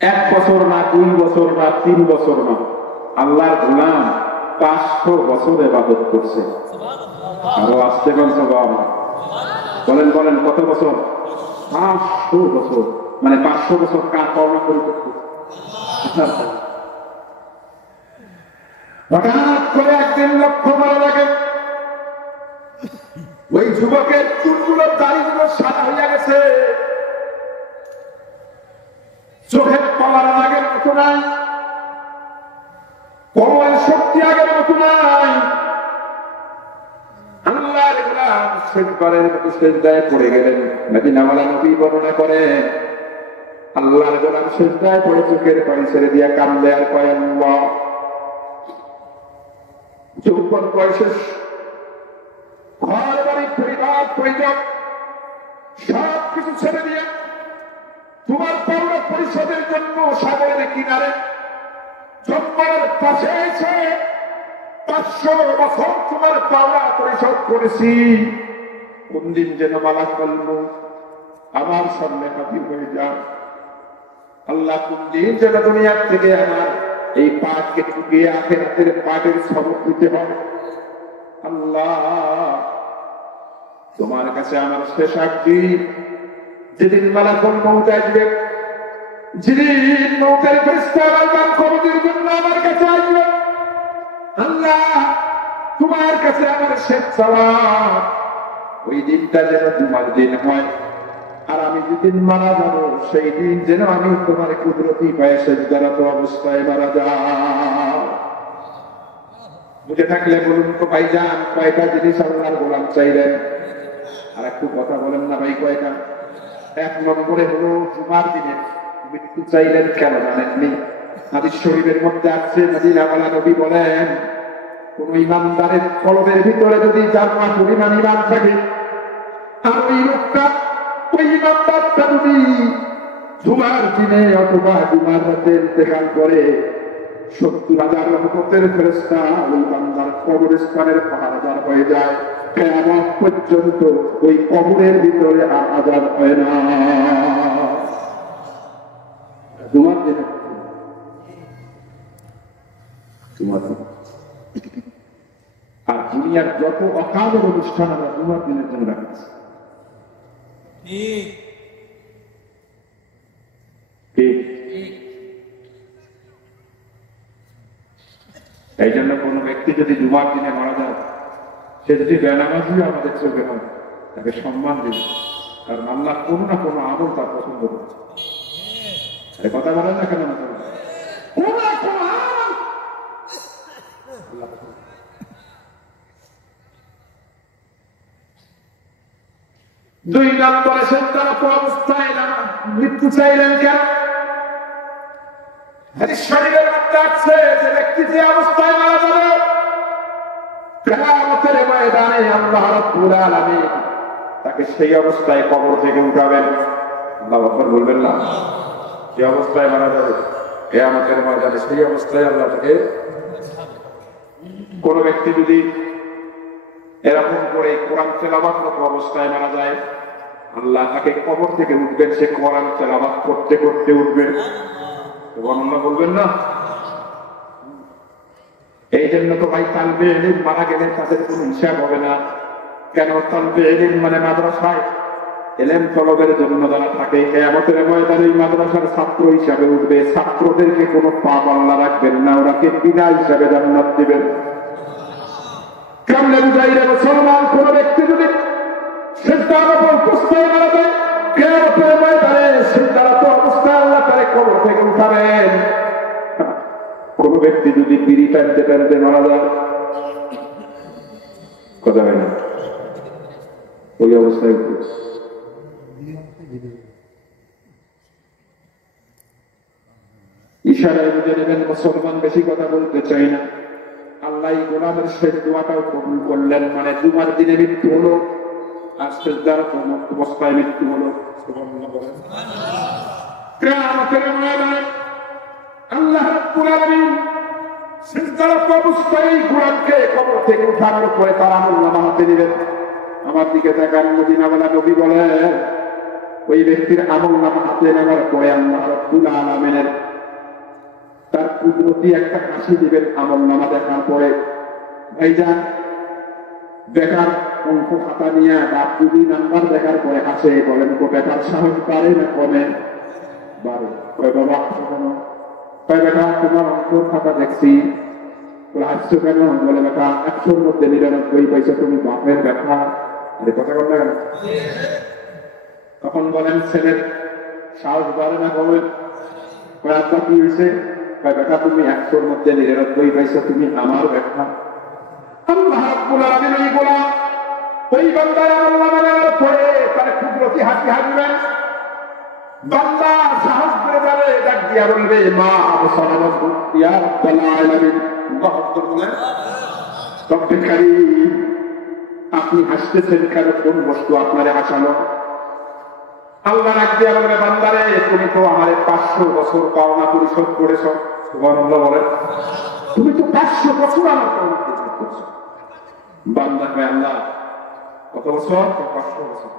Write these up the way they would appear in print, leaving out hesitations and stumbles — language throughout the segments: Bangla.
এক বছর না, 2 বছর না, 3 বছর না, আল্লাহর গোলাম 500 বছর ইবাদত করছে। আরো আসতে বলছে বলেন বলেন কত বছর? 500 বছর। মানে 500 বছর কার পাওনা করে করছে। হঠাৎ করে একদিন লক্ষ্য করা লাগে, ওই যুবকের চুলগুলো দাড়িগুলো সাদা হইয়া গেছে, চোখের পাওয়ার আগের মতো নাই, কোমল শক্তি আগের মতো নাই। আল্লাহর গোলাম সেজদার মতো সেজদায় পড়ে গেলেন। মদিনাওয়ালা নবী বর্ণনা করেন, আল্লাহর গোলাম সেজদায় পড়ে চোখের পানি ছেড়ে দিয়া কান্দে আর কয়, আল্লাহ, যৌবন বয়সের ঘর বাড়ি পরিবার পরিজন সব কিছু ছেড়ে দিয়ে তোমার পাওনা পরিষদের জন্য সাগরের কিনারে জন্মের পাশে এসে 500 বছর তোমার পাওনা পরিশোধ করেছি। কোন দিন যেন মালাকুল মউত আমার সামনে হাজির হয়ে যায়। আল্লাহ কোন দিন যেন দুনিয়া থেকে আমার এই পাঠকে ঠুকিয়ে আখিরাতের পাঠের সবক দিতে হবে। আল্লাহ, তোমার কাছে আমার শেষ আরজি, যেদিন মালাকুল মউত আসবে, যেদিন মউতের ফেরেশতা আযাব কবরের জন্য আমার কাছে আসবে, আল্লাহ তোমার কাছে আমার শেষ চাওয়া, ওই দিনটা যেন তোমার দিন হয়। আর আমি যেদিন মারা যাব, সেই দিন যেন আমি তোমার কুদরতি পায়ে সেজদারত অবস্থায় মারা যাই। বুঝে থাকলে বলুন তো ভাইজান, কয়টা জিনিস আল্লাহর গোলাম চাইলেন? আর একটু কথা বলেন না ভাই, কয়টা? 1 নম্বরে হলো জুমার দিনে মৃত্যু চাইলেন। কেন জানেননি? হাদিস শরীফের মধ্যে আছে, মদিনাওয়ালা নবী বলেন, কোন ইমানদারের কলবের ভিতরে যদি জান্নাত পরিমাণ ঈমান থাকে, আর ওই লোকটা, ওই ইমানদারটা যদি জুমার দিনে অথবা জুমার রাতে ইন্তেকাল করে, 70,000 রহমতের ফেরেশতা ওই বান্দার কবরস্থানের পাহারাদার হয়ে যায়। কিয়ামত পর্যন্ত ওই কবরের ভিতরে আর আযাব হয় না। জুমার দিনে, জুমার দিনে। আর দুনিয়ার যত অকালের অনুষ্ঠান আমরা জুমার দিনের জন্য রাখছি। এই জন্য কোন ব্যক্তি যদি জুমার দিনে মারা যায়, সে যদি বেনামাজিও আমাদের চোখে হয়, তাকে সম্মান দিন, কারণ আল্লাহ কোনো না কোনো আমল তার পছন্দ করছে। কথা বলেন না কেন? দুই নম্বরে সন্তান অবস্থায় মৃত্যু চাইলেন কেন? শরীরের মধ্যে আছে যে ব্যক্তি যে অবস্থায় মারা যাবে, কিয়ামতের ময়দানে আল্লাহ রাব্বুল আলামিন তাকে সেই অবস্থায় কবর থেকে উঠাবেন। আল্লাহু আকবার বলবেন না? যে অবস্থায় মারা যাবে কিয়ামতের ময়দানে, সেই অবস্থায় আল্লাহ তাকে। কোন ব্যক্তি যদি এরকম করে কোরআন তেলাওয়াতরত অবস্থায় মারা যায়, আল্লাহ তাকে কবর থেকে উঠবেন, সে কোরআন তেলাওয়াত করতে করতে উঠবে। বর্ণনা বলবেন না? এই জন্য তো ভাই তালবে ইলম মারা গেলে তাদের কোনো হিসাব হবে না। কেন? তালবে ইলম মানে মাদ্রাসায় ইলম তলবের জন্য যারা থাকে, কিয়ামতের ময়দানে এই মাদ্রাসার ছাত্র হিসাবে উঠবে। ছাত্রদেরকে কোনো পাপ আল্লাহ রাখবেন না, ওরাকে বিনা হিসাবে জান্নাত দিবেন। কেমনে বুঝাই রে মুসলমান? কোন ব্যক্তি যদি সিজদার অবস্থায় মারা যায়, কিয়ামতের ময়দানে সিজদার অবস্থায় আল্লাহ তাকে কবর থেকে উঠাবেন। কোন ব্যক্তি যদি বিড়ি টানতে টানতে মারা যায়, কথা হয় না, ওই অবস্থায় ইশারায় বুঝে নেবেন। মুসলমান বেশি কথা বলতে চাই না। আল্লাহ গোলামের শেষ দোয়াটাও কবুল করলেন। মানে জুমার দিনে মৃত্যু হলো, আর সিজদার অবস্থায় মৃত্যু হলো। কিয়ামতের ময়দানে আল্লাহ রাব্বুল আলামিন সিজদার অবস্থায় গোলামকে কবর থেকে উঠানোর পরে তার আমলনামা হাতে দিবেন। আমার দিকে তাকান, মদিনাওয়ালা নবী বলে ওই ব্যক্তির আমলনামা হাতে নেওয়ার পরে আল্লাহ রাব্বুল আলামিনের তার কুদরতি একটা হাসি দিবেন আমলনামা দেখার পরে। ভাইজান, বেকার অঙ্ক খাতা নিয়ে বা 2 নাম্বার দেখার পরে হাসে, বলেন তো বেকার সাহস বাড়ে না কমে? বাড়ে। কয় বাবা হাসো কেন? কয় বেটা তোমার অঙ্ক খাতা দেখছি, হাসছো কেন? বলে বেটা 100-র মধ্যে 99 পাইছো, তুমি বাপের ব্যথা। কথা বলতে গেল তখন বলেন ছেলের সাহস বাড়ে না কমে? কয় আব্বা কি হয়েছে? কয় বেটা তুমি 100-র মধ্যে 99 পাইছো, তুমি আমার ব্যথা। আল্লাহ রাব্বুল আলামিন এই গোলাম ওই বান্দার আমলনামা নেওয়ার পরে তার কুদরতি হাসি হাসবেন। বান্দা সাহস পেয়ে যাবে, ডাক দিয়া বলবে মা আবসারাহু ইয়া রাব্বাল আলামিন। আল্লাহু আকবার বলেন। রব্বে কারীম, আপনি হাসতেছেন কেন? কোন বস্তু আপনারে হাসালো? আল্লাহ ডাক দিয়া বলবে বান্দারে, তুমি তো আমারে 500 বছর পাওনা পরিশোধ করেছো। সুবহানাল্লাহ বলেন। তুমি তো 500 বছর আমার পাওনা পরিশোধ করেছো। বান্দা কয় আল্লাহ কত বছর? 500 বছর।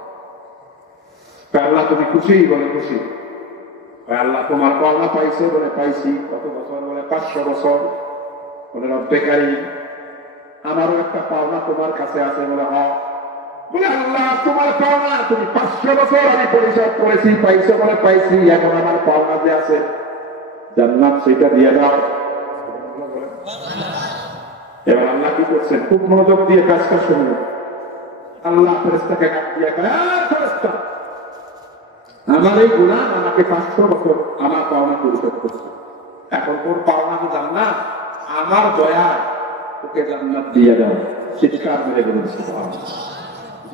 আল্লাহ তুমি খুশি? বলে খুশি। আল্লাহ তোমার পাওনা পাইছে? বলে পাইছি। কত বছর? বলে 500 বছর। বলে রব্বে কারীম, আমারও একটা পাওনা তোমার কাছে আছে। বলে হ্যাঁ। বলে আল্লাহ তোমার পাওনা তুমি 500 বছর আমি পরিশোধ করেছি, পাইছো? বলে পাইছি। এখন আমার পাওনা যে আছে জান্নাত, সেটা দিয়ে দাও। এবার আল্লাহ কি করছেন? খুব মনোযোগ দিয়ে কাজটা শুনলেন। আল্লাহ ফেরেশতাকে ডাক দিয়ে ফেরেশতা, আমার এই গুনাহ আমাকে 500 বছর আমার পাওনা পরিশোধ করছে, এখন তোর পাওনা তো জান্নাত, আমার দয়া ওকে জান্নাত দিয়ে দাও। চিৎকার মেরে বলেন সুবহানাল্লাহ।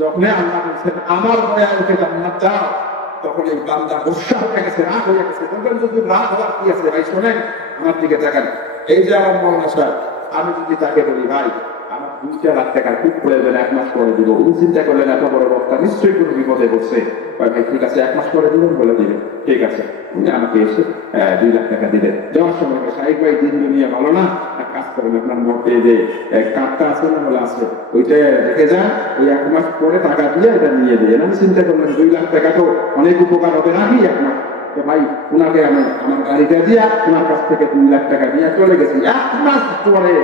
যখন আল্লাহ বলছেন আমার দয়া ওকে জান্নাত দাও, তখন এই বান্দা গোসা হয়ে গেছে, রাগ হয়ে গেছে। তখন যদি রাগ হওয়ার কি আছে? ভাই শোনেন, আমার দিকে তাকান। এই যে আমার মৌলানা সাহেব, আমি যদি তাকে বলি ভাই আমার 2 লাখ টাকার খুব প্রয়োজন, 1 মাস পরে দিব, উনি চিন্তা করলেন এত বড় বক্তা নিশ্চয়ই কোনো বিপদে পড়ছে। ভাই ঠিক আছে 1 মাস পরে দিবেন? বলে দিবে ঠিক আছে। উনি আমাকে এসে 2 লাখ টাকা দিলেন। দেওয়ার সময় সাহেব ভাই দিন দুনিয়া ভালো না, কাজ করেন আপনার মতে যে কার্ডটা আছে না? বলে আছে, ওইটা রেখে যান, ওই 1 মাস পরে টাকা দিয়ে এটা নিয়ে দিয়ে। আমি চিন্তা করলাম 2 লাখ টাকা তো অনেক উপকার হবে নাকি 1 মাস। তো ভাই ওনাকে আমি আমার গাড়িটা দিয়া ওনার কাছ থেকে 2 লাখ টাকা নিয়ে চলে গেছি। 1 মাস পরে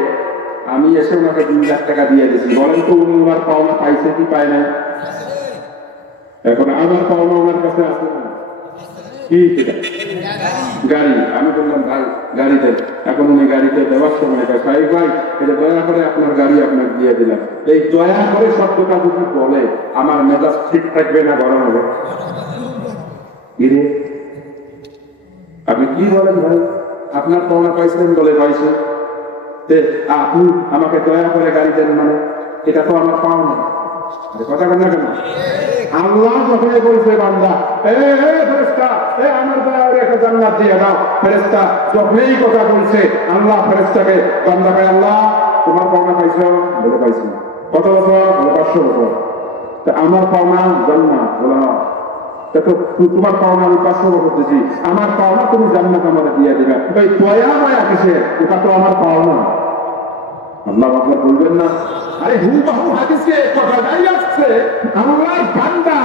আমি এসে ওনাকে 2 লাখ টাকা দিয়ে দিয়েছি। বলেন তো উনি ওনার পাওনা পাইছে কি পায় না? এখন আমার পাওনা ওনার কাছে আছে না? কি গাড়ি। আমি বললাম ভাই গাড়ি দেন। এখন উনি গাড়িতে দেওয়ার সময় সাহেব ভাই এটা দয়া করে আপনার গাড়ি আপনাকে দিয়ে দিলাম। এই দয়া করে শব্দটা যদি বলে আমার মেজাজ ঠিক থাকবে না গরম হবে? আপনি কি বলেন ভাই? আপনার পাওনা পাইছেন? বলে পাইছেন। আপনি আমাকে দয়া করে গাড়ি দেন, মানে এটা তো আমার পাওনা। কথা বলেন না কেন? আল্লাহ যখন বলছে বান্দা ফেরেশতা আমার দয়া করে একটা জান্নাত দিয়ে দাও, ফেরেশতা যখন এই কথা বলছে আল্লাহ ফেরেশতাকে বান্দাকে আল্লাহ তোমার পাওনা পাইছো? বলে পাইছি। কত বছর? বলে 500 বছর। তা আমার পাওনা জান্নাত। বলে তোমার পাওনা আমি 500 বছর দিচ্ছি, আমার পাওনা তুমি জান্নাত আমাকে দিয়ে দিবে। ওই দয়া মায়া কিসের? ওটা তো আমার পাওনা। আল্লাহ আকবার বলবেন না? আরে হুবহু হাদিসে কথা যাই আসছে, আল্লাহর বান্দা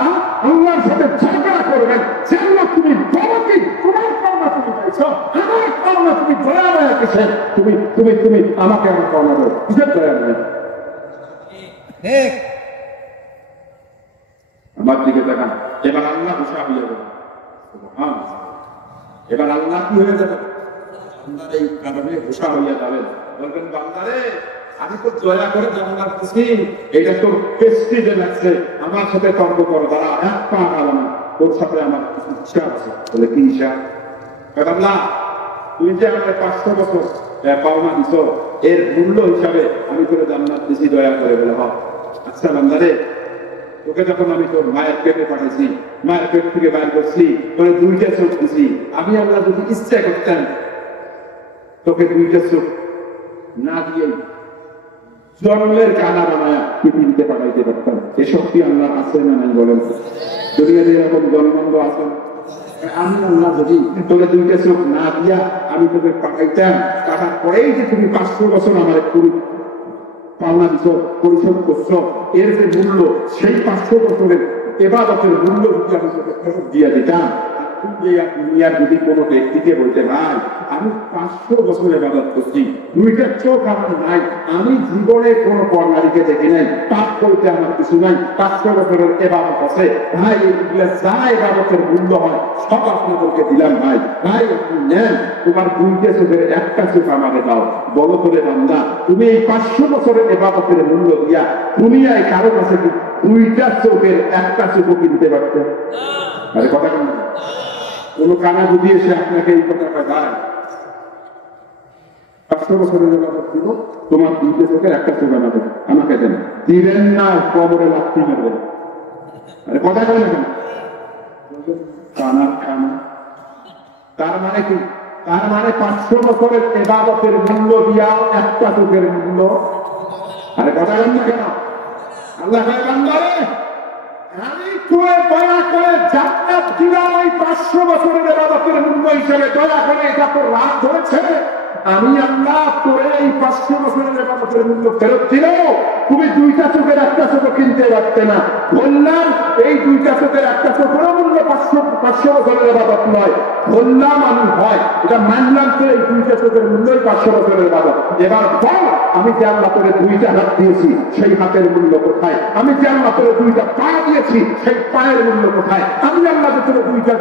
আল্লাহর সাথে ঝগড়া করবেন, যেন তুমি বলো কি তোমার পাওনা তুমি পাইছো, আমার পাওনা তুমি দয়া মায়া কিসের? তুমি তুমি তুমি আমাকে আমার পাওনা দাও। কিসের দয়া মায়া? আমার দিকে দেখান। এবার আল্লাহ খুশা হয়ে যাবে। এবার আল্লাহ কি হয়ে যাবে? আল্লাহর এই কারণে খুশা হইয়া যাবেন। বলবেন বান্দারে আমি তো দয়া করে জান্নাত দিছি, এটা তোর প্রেস্টিজে লাগছে, আমার সাথে তর্ক করো, তারা 1 পা আগাবো না, তোর সাথে আমার ইচ্ছা আছে। বলে কি ইচ্ছা? আল্লাহ তুই যে আমার 500 বছর পাওনা দিছ, এর মূল্য হিসাবে আমি তোর জান্নাত দিছি দয়া করে। বলে হ। আচ্ছা বান্দারে তোকে যখন আমি তোর মায়ের পেটে পাঠাইছি, মায়ের পেট থেকে বাইর করছি, তোর 2টা চোখ দিছি, আমি আল্লাহ যদি ইচ্ছা করতাম তোকে 2টা চোখ না দিয়ে জন্মের কানা বানায় পৃথিবীতে পাঠাইতে পারতাম। এ শক্তি আল্লাহ আছে না নাই বলেন? দুনিয়াতে এরকম জন্মন্দ আছে? আমি আল্লাহ যদি তোকে 2টা চোখ না দিয়া আমি তোকে পাঠাইতাম, পাঠার পরেই যে তুমি 500 বছর আমার পুরী পাওনা দিছ, পরিশোধ করছো, এর যে মূল্য সেই 500 বছরের ইবাদতের মূল্য যদি আমি তোকে ফেরত দিয়ে দিতাম, দুনিয়ার যদি কোনো ব্যক্তিকে বলতে ভাই আমি 500 বছর ইবাদত করছি, 2টা চোখ আমার নাই, আমি জীবনে কোনো পরনারীকে দেখি নাই, পাপ করতে আমার কিছু নাই, 500 বছরের ইবাদত আছে ভাই, এগুলো যা ইবাদতের মূল্য হয় সব আপনাদেরকে দিলাম ভাই, ভাই আপনি নেন, তোমার 2টা চোখের একটা চোখ আমাকে দাও। বলো করে বান্দা, তুমি এই 500 বছরের ইবাদতের মূল্য দিয়া দুনিয়ায় কারো কাছে কি 2টা চোখের একটা চোখও কিনতে পারতে? আরে কথা কেন? কোন কানা যদি এসে আপনাকে এই কথা দেয় 500 বছরের ইবাদত দিব, তোমার 2টা চোখের একটা চোখ আমাকে দেন, দিবেন না কবরে লাথি মারবেন। আরে কথা কেন? কানার খানা। তার মানে কি? তার মানে 500 বছরের ইবাদতের মূল্য দিয়া একটা চোখের মূল্য। আরে কথা বলেন না কেন? আল্লাহ ভাই বান্দারে, আমি তোরে দয়া করে জান্নাত দিলাম ওই 500 বছরের ইবাদতের মূল্য হিসেবে, দয়া করে এটা তোর রাত ধরেছে, আমি আল্লাহ তোরে এই 500 বছরের ইবাদতের মূল্য ফেরত দিল, তুমি 2টা চোখের একটা চোখ কিনতে পারতে না। বললাম এই 2টা চোখের একটা চোখের মূল্য 500 বছরের ইবাদত নয়, বললাম আমি হয় এটা মানলাম তো এই 2টা চোখের মূল্যই 500 বছরের ইবাদত। এবার বল, আমি যে আল্লাহ তোরে 2টা হাত দিয়েছি সেই হাতের মূল্য কোথায়? আমি যে আল্লাহ তোরে 2টা পা দিয়েছি সেই পায়ের মূল্য কোথায়? আমি আল্লাহ যে তোরে 2টা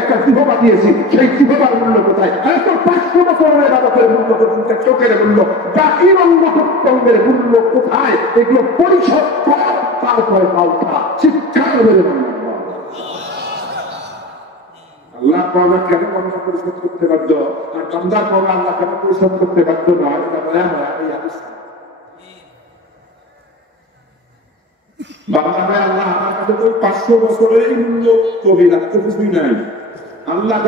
একটা জিহ্বা দিয়েছি সেই জিহ্বার মূল্য কোথায়? এত 500 বছরের ইবাদতের মূল্য, 2টা চোখের মূল্য, বাকি অঙ্গের মূল্য কোথায়? এগুলো পরিশোধ কর, তারপরে পাল্টা চিৎকার করে আল্লাহ পাওনা কেন বান্দা পরিশোধ করতে বাধ্য, আর বান্দা পাওনা আল্লাহ কেন পরিশোধ করতে বাধ্য নয়? এটা দয়া হয় এই হাদিস। বান্দা ভাই আল্লাহ আমার কাছে তো 500 বছরের মূল্য কবি রাখতে কিছুই নাই। আল্লাহ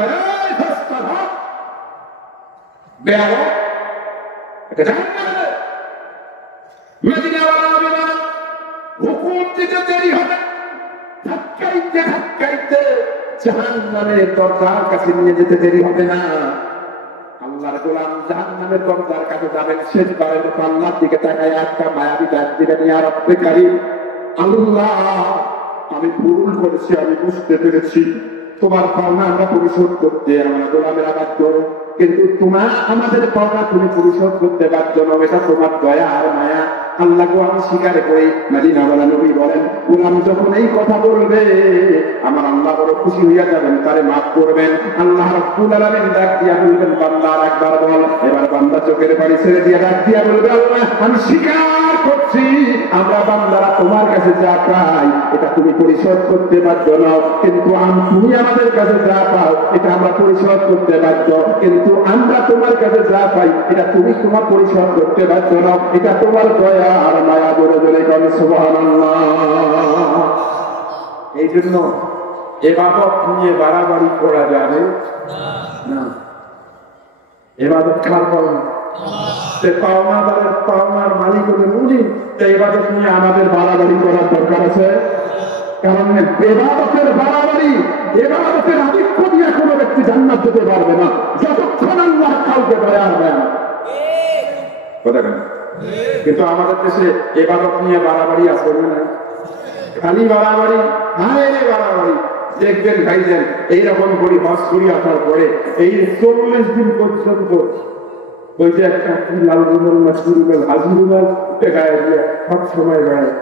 হুকুম দিতে দেরি হবে, ধাক্কাইতে ধাক্কাইতে জাহান্নামের দরজার কাছে নিয়ে যেতে দেরি হবে না। আল্লাহর গোলাম জাহান্নামের দরজার কাছে যাবেন, শেষবারের মতো আল্লাহর দিকে তাকায় একটা মায়াবী ডাক দিবেন, ইয়া রব্বে কারীম, আল্লাহ আমি ভুল করেছি, আমি বুঝতে পেরেছি তোমার পাওনা আমরা পরিশোধ করতে আমরা গোলামেরা বাধ্য, কিন্তু তোমার আমাদের পাওনা তুমি পরিশোধ করতে বাধ্য নও, এটা তোমার দয়া আর মায়া। আল্লাহ গো আমি স্বীকার করি। মদিনাওয়ালা নবী বলেন, গোলাম যখন এই কথা বলবে আমার আল্লাহ বড় খুশি হইয়া যাবেন, তারে মাফ করবেন। আল্লাহ রাব্বুল আলামিন ডাক দিয়া বলবেন, বান্দা একবার বল। এবার বান্দা চোখের পানি ছেড়ে দিয়ে ডাক দিয়া বলবে, আল্লাহ আমি স্বীকার করছি আমরা বান্দারা তোমার কাছে যা পাই এটা তুমি পরিশোধ করতে বাধ্য নও, কিন্তু তুমি আমাদের কাছে যা পাও এটা আমরা পরিশোধ করতে বাধ্য, কিন্তু আমরা তোমার কাছে যা পাই এটা তুমি তোমার পরিশোধ করতে বাধ্য নও, এটা তোমার দয়া আর মায়া। জোরে জোরে বলেন সুবহানাল্লাহ। এই জন্য ইবাদত নিয়ে বাড়াবাড়ি করা যাবে না। ইবাদত কার পাওনা? সে পাওনাদারের পাওনার মালিক হলেন উনি। ইবাদত নিয়ে আমাদের বাড়াবাড়ি করার দরকার আছে, কারণ ইবাদতের বাড়াবাড়ি, ইবাদতের আধিক্য দিয়ে কোনো ব্যক্তি জান্নাত যেতে পারবে না যতক্ষণ আল্লাহ কাউকে দয়া হবে না। কথা কেন? কিন্তু আমাদের দেশে ইবাদত নিয়ে বাড়াবাড়ি আছে না? খালি বাড়াবাড়ি, হায় বাড়াবাড়ি। দেখবেন ভাইজান এইরকম করি হজ করি আসার পরে এই 40 দিন পর্যন্ত ওই যে একটা লাল রুমাল না চুরুমাল হাজিরুমাল দেখায় দিয়ে সব সময় বেড়ায়,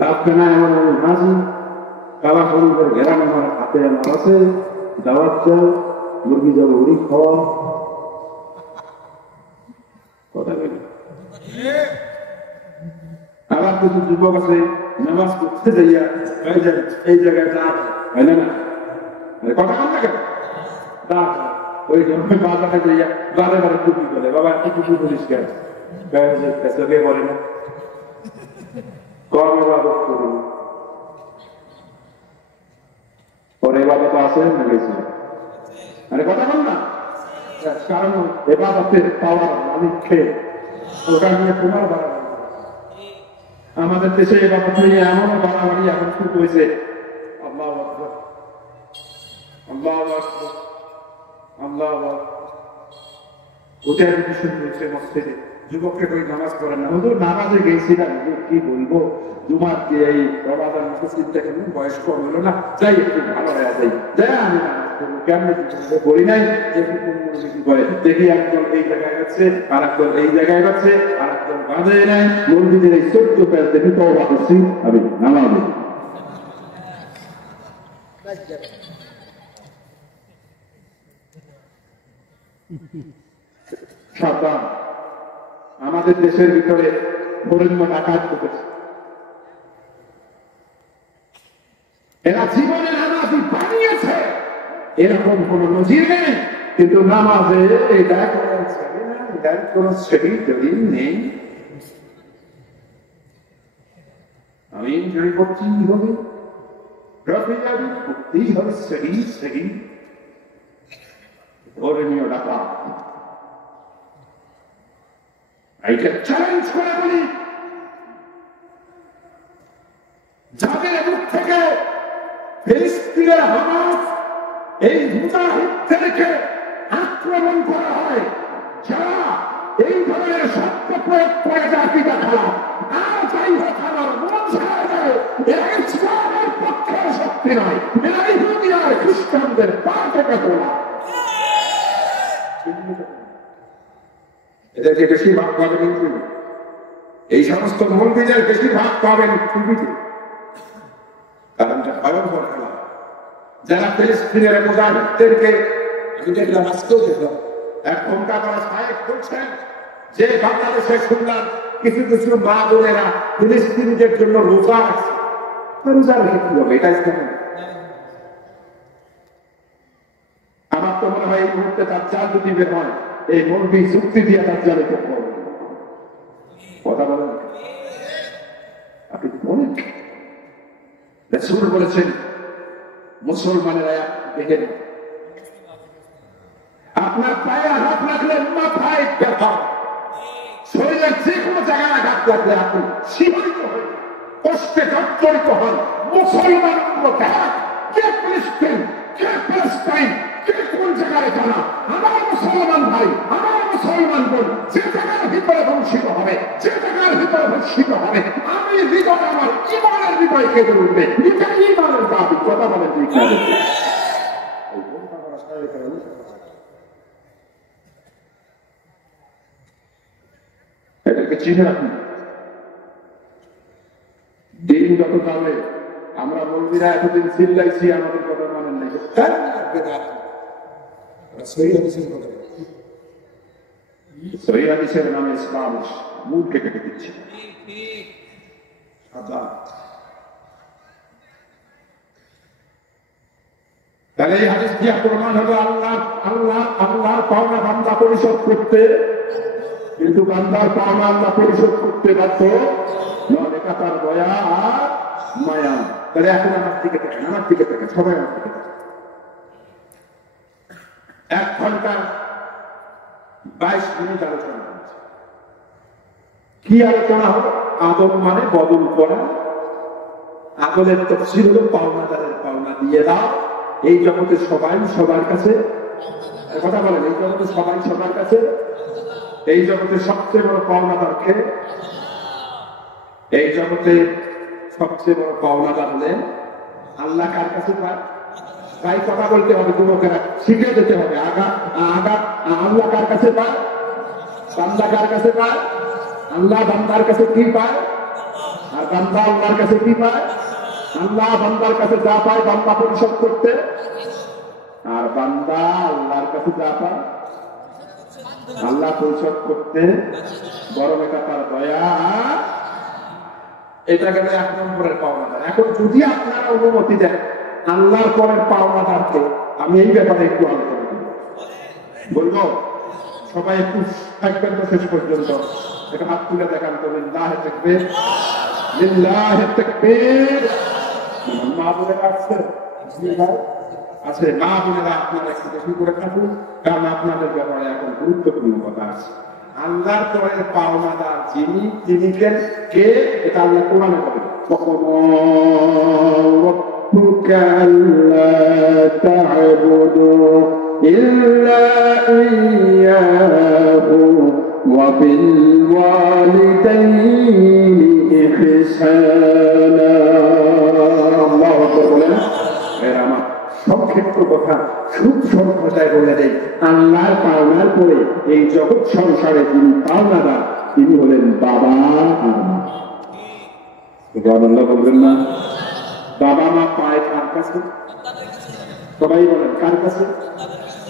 লাভটা না এমন আমি হাজি কালা শরীরের ঘেরান আমার হাতে আমার আছে, দাওয়াত চাও, মুরগি যাবো উড়ি খাওয়া। কথা বলি আবার কিছু যুবক আছে নামাজ পড়তে যাইয়া এই জায়গায় যা হয় না, কথা বল না কেন? ওই জন্য বাজারে যাইয়া বারে বারে টুপি বলে, বাবা কি টুপি বলিস কেন? চোখে বলে না কর্ম বাবদ করি পরে বাবা তো আসে না গেছে, আরে কথা বল না। কারণ এবাদতের পাওয়ার মালিককে ওটা নিয়ে তোমার বাড়াবাড়ি। আমাদের দেশে এবাদত নিয়ে এমন বাড়াবাড়ি এখন শুরু হয়েছে, আল্লাহু আকবার আল্লাহু আকবার আল্লাহু আকবার। ওটার বিষয় হয়েছে মসজিদে যুবককে কই নামাজ পড়েন না, হুজুর নামাজে গেছিলাম, হুজুর কি বলবো, জুমার যে এই রমাদান মাসে চিন্তা করুন, বয়স কম হলো না, যাই একটু ভালো হয়ে যাই, যাই আমি নামাজ পড়বো, কেমন করি নাই, দেখি একদল এই জায়গায় যাচ্ছে, আর একদল এই জায়গায় যাচ্ছে, আর একদল বাঁধে নাই, মসজিদের এই 14 প্যাচ দেখি তো অবাক হচ্ছি আমি নামাজে। সাবধান, আমাদের দেশের ভিতরে বরেণ্য ডাকাত ঢুকেছে, এরা জীবনে নামাজি বানিয়েছে এরকম কোন নজির নেই, কিন্তু নামাজে এটা কোন শ্রেণী দলিল নেই। আমি জড়ি করতেই হবে, করতেই হবে শ্রেণী শ্রেণী বরেণ্য ডাকাত। এইটা চ্যালেঞ্জ করে বলি, যাদের মুখ থেকে ফিলিস্তিনের হামাস এই মুজাহিদদেরকে আক্রমণ করা হয়, যারা এই ধরনের শব্দ প্রয়োগ করে জাতি দেখালাম, আর যাই হোক আমার মন ছাড়া যায়, এরা ইসলামের পক্ষে শক্তি নয়, এরা ইহুদি আর খ্রিস্টানদের পা থেকে তোলা। এদেরকে বেশিরভাগ পাবেন ইন্টারভিউ, এই সমস্ত মৌলবীদের বেশিরভাগ পাবেন টিভিতে, কারণ ভয়ঙ্কর খেলা। যারা ফিলিস্তিনের মুজাহিদদেরকে, আমি দেখলাম আজকেও দেখলাম, এক ঘন্টা তারা সাহেব করছেন যে বাংলাদেশে শুনলাম কিছু কিছু মা বোনেরা ফিলিস্তিনিদের জন্য রোজা আছে, রোজা রেখে কি হবে, এটা ইসলাম। আমার তো মনে হয় এই মুহূর্তে তার চাল যদি বের হয়, এই মৌলবী চুক্তি দিয়ে তার জালে কথা বলেন, আপনি বলেন রাসূল বলেছেন মুসলমানেরা দেখেন আপনার পায়ে আঘাত লাগলে মাথায় ব্যথা, শরীরের যে কোনো জায়গায় আঘাত লাগলে আপনি শিহরিত হন, কষ্টে জর্জরিত হন। মুসলমান কে ফিলিস্তিন, কে প্যালেস্টাইন, কে কোন জায়গায় জানা, আমার মুসলমান ভাই, আমার মুসলমান বোন যে জায়গার ভিতরে বঞ্চিত হবে, যে জায়গার ভিতরে বঞ্চিত হবে, আমি হৃদয় আমার ইমানের হৃদয় কেঁদে উঠবে, এটা ইমানের দাবি। কথা বলেন ঠিক না? এটাকে চিনে রাখুন। দিন যত যাবে, আমরা মৌলবীরা এতদিন চিল্লাইছি, আমাদের কথা মানেন নাই, সহিহ হাদিসের নামে ইসলাম মূল কেটে দিচ্ছে। তাহলে এই হাদিস দিয়া প্রমাণ হলো আল্লাহ পাওনা বান্দা পরিশোধ করতে, কিন্তু বান্দার পাওনা আল্লাহ পরিশোধ করতে বাধ্য নন, এটা তার দয়া আর মায়া। তাহলে এখন আমার দিকে থাকেন, আমার দিকে থাকেন, সবাই আমার দিকে থাকেন। 1 ঘন্টা 22 মিনিট আলোচনা হচ্ছে। কি আলোচনা হলো? আদল মানে বদল করা। আদলের তফসিল হলো পাওনাদারের পাওনা দিয়ে দাও। এই জগতে সবাই সবার কাছে, কথা বলেন, এই জগতে সবাই সবার কাছে, এই জগতে সবচেয়ে বড় পাওনাদার কে? এই জগতে সবচেয়ে বড় পাওনাদার হলেন আল্লাহ। কার কাছে পায়? তাই কথা বলতে হবে, যুবকেরা শিখে যেতে হবে। আল্লাহ কার কাছে পায়? বান্দা কার কাছে পায়? আল্লাহ বান্দার কাছে কি পায়? আর বান্দা আল্লাহর কাছে কি পায়? আল্লাহ বান্দার কাছে যা পায় বান্দা পরিশোধ করতে, আর বান্দা আল্লাহর কাছে যা পায় আল্লাহ পরিশোধ করতে। বরং এটা তার দয়া। এটা গেলে 1 নম্বরের পাওনাদার। এখন যদি আপনারা অনুমতি দেন, আল্লাহর পরের পাওনাদারকে আমি এই ব্যাপারে একটু আলোচনা করব, বলবো। সবাই একটু থাকবেন তো শেষ পর্যন্ত। এটা হাত তুলে দেখান তো, লিল্লাহি তাকবীর, লিল্লাহি তাকবীর। মা বোনেরা আছে, আছে মা বোনেরা, আপনারা একটু বেশি করে থাকুন, কারণ আপনাদের ব্যাপারে এখন গুরুত্বপূর্ণ কথা আছে। আল্লাহর পরের পাওনাদার যিনি, তিনি কে? এটা আল্লাহ কোরআনে বলেন, ربك ألا تعبدوا إلا إياه وبالوالدين إحسانا الله أكبر বলেন এরা আমার সংক্ষিপ্ত কথা খুব সংক্ষেপে বলে দেই আল্লাহর পাওনার পরে এই জগৎ সংসারে যিনি পাওনাদার তিনি হলেন বাবা আর মা সুবহানাল্লাহ বলবেন না বাবা মা পায় কার কাছে সবাই বলেন কার কাছে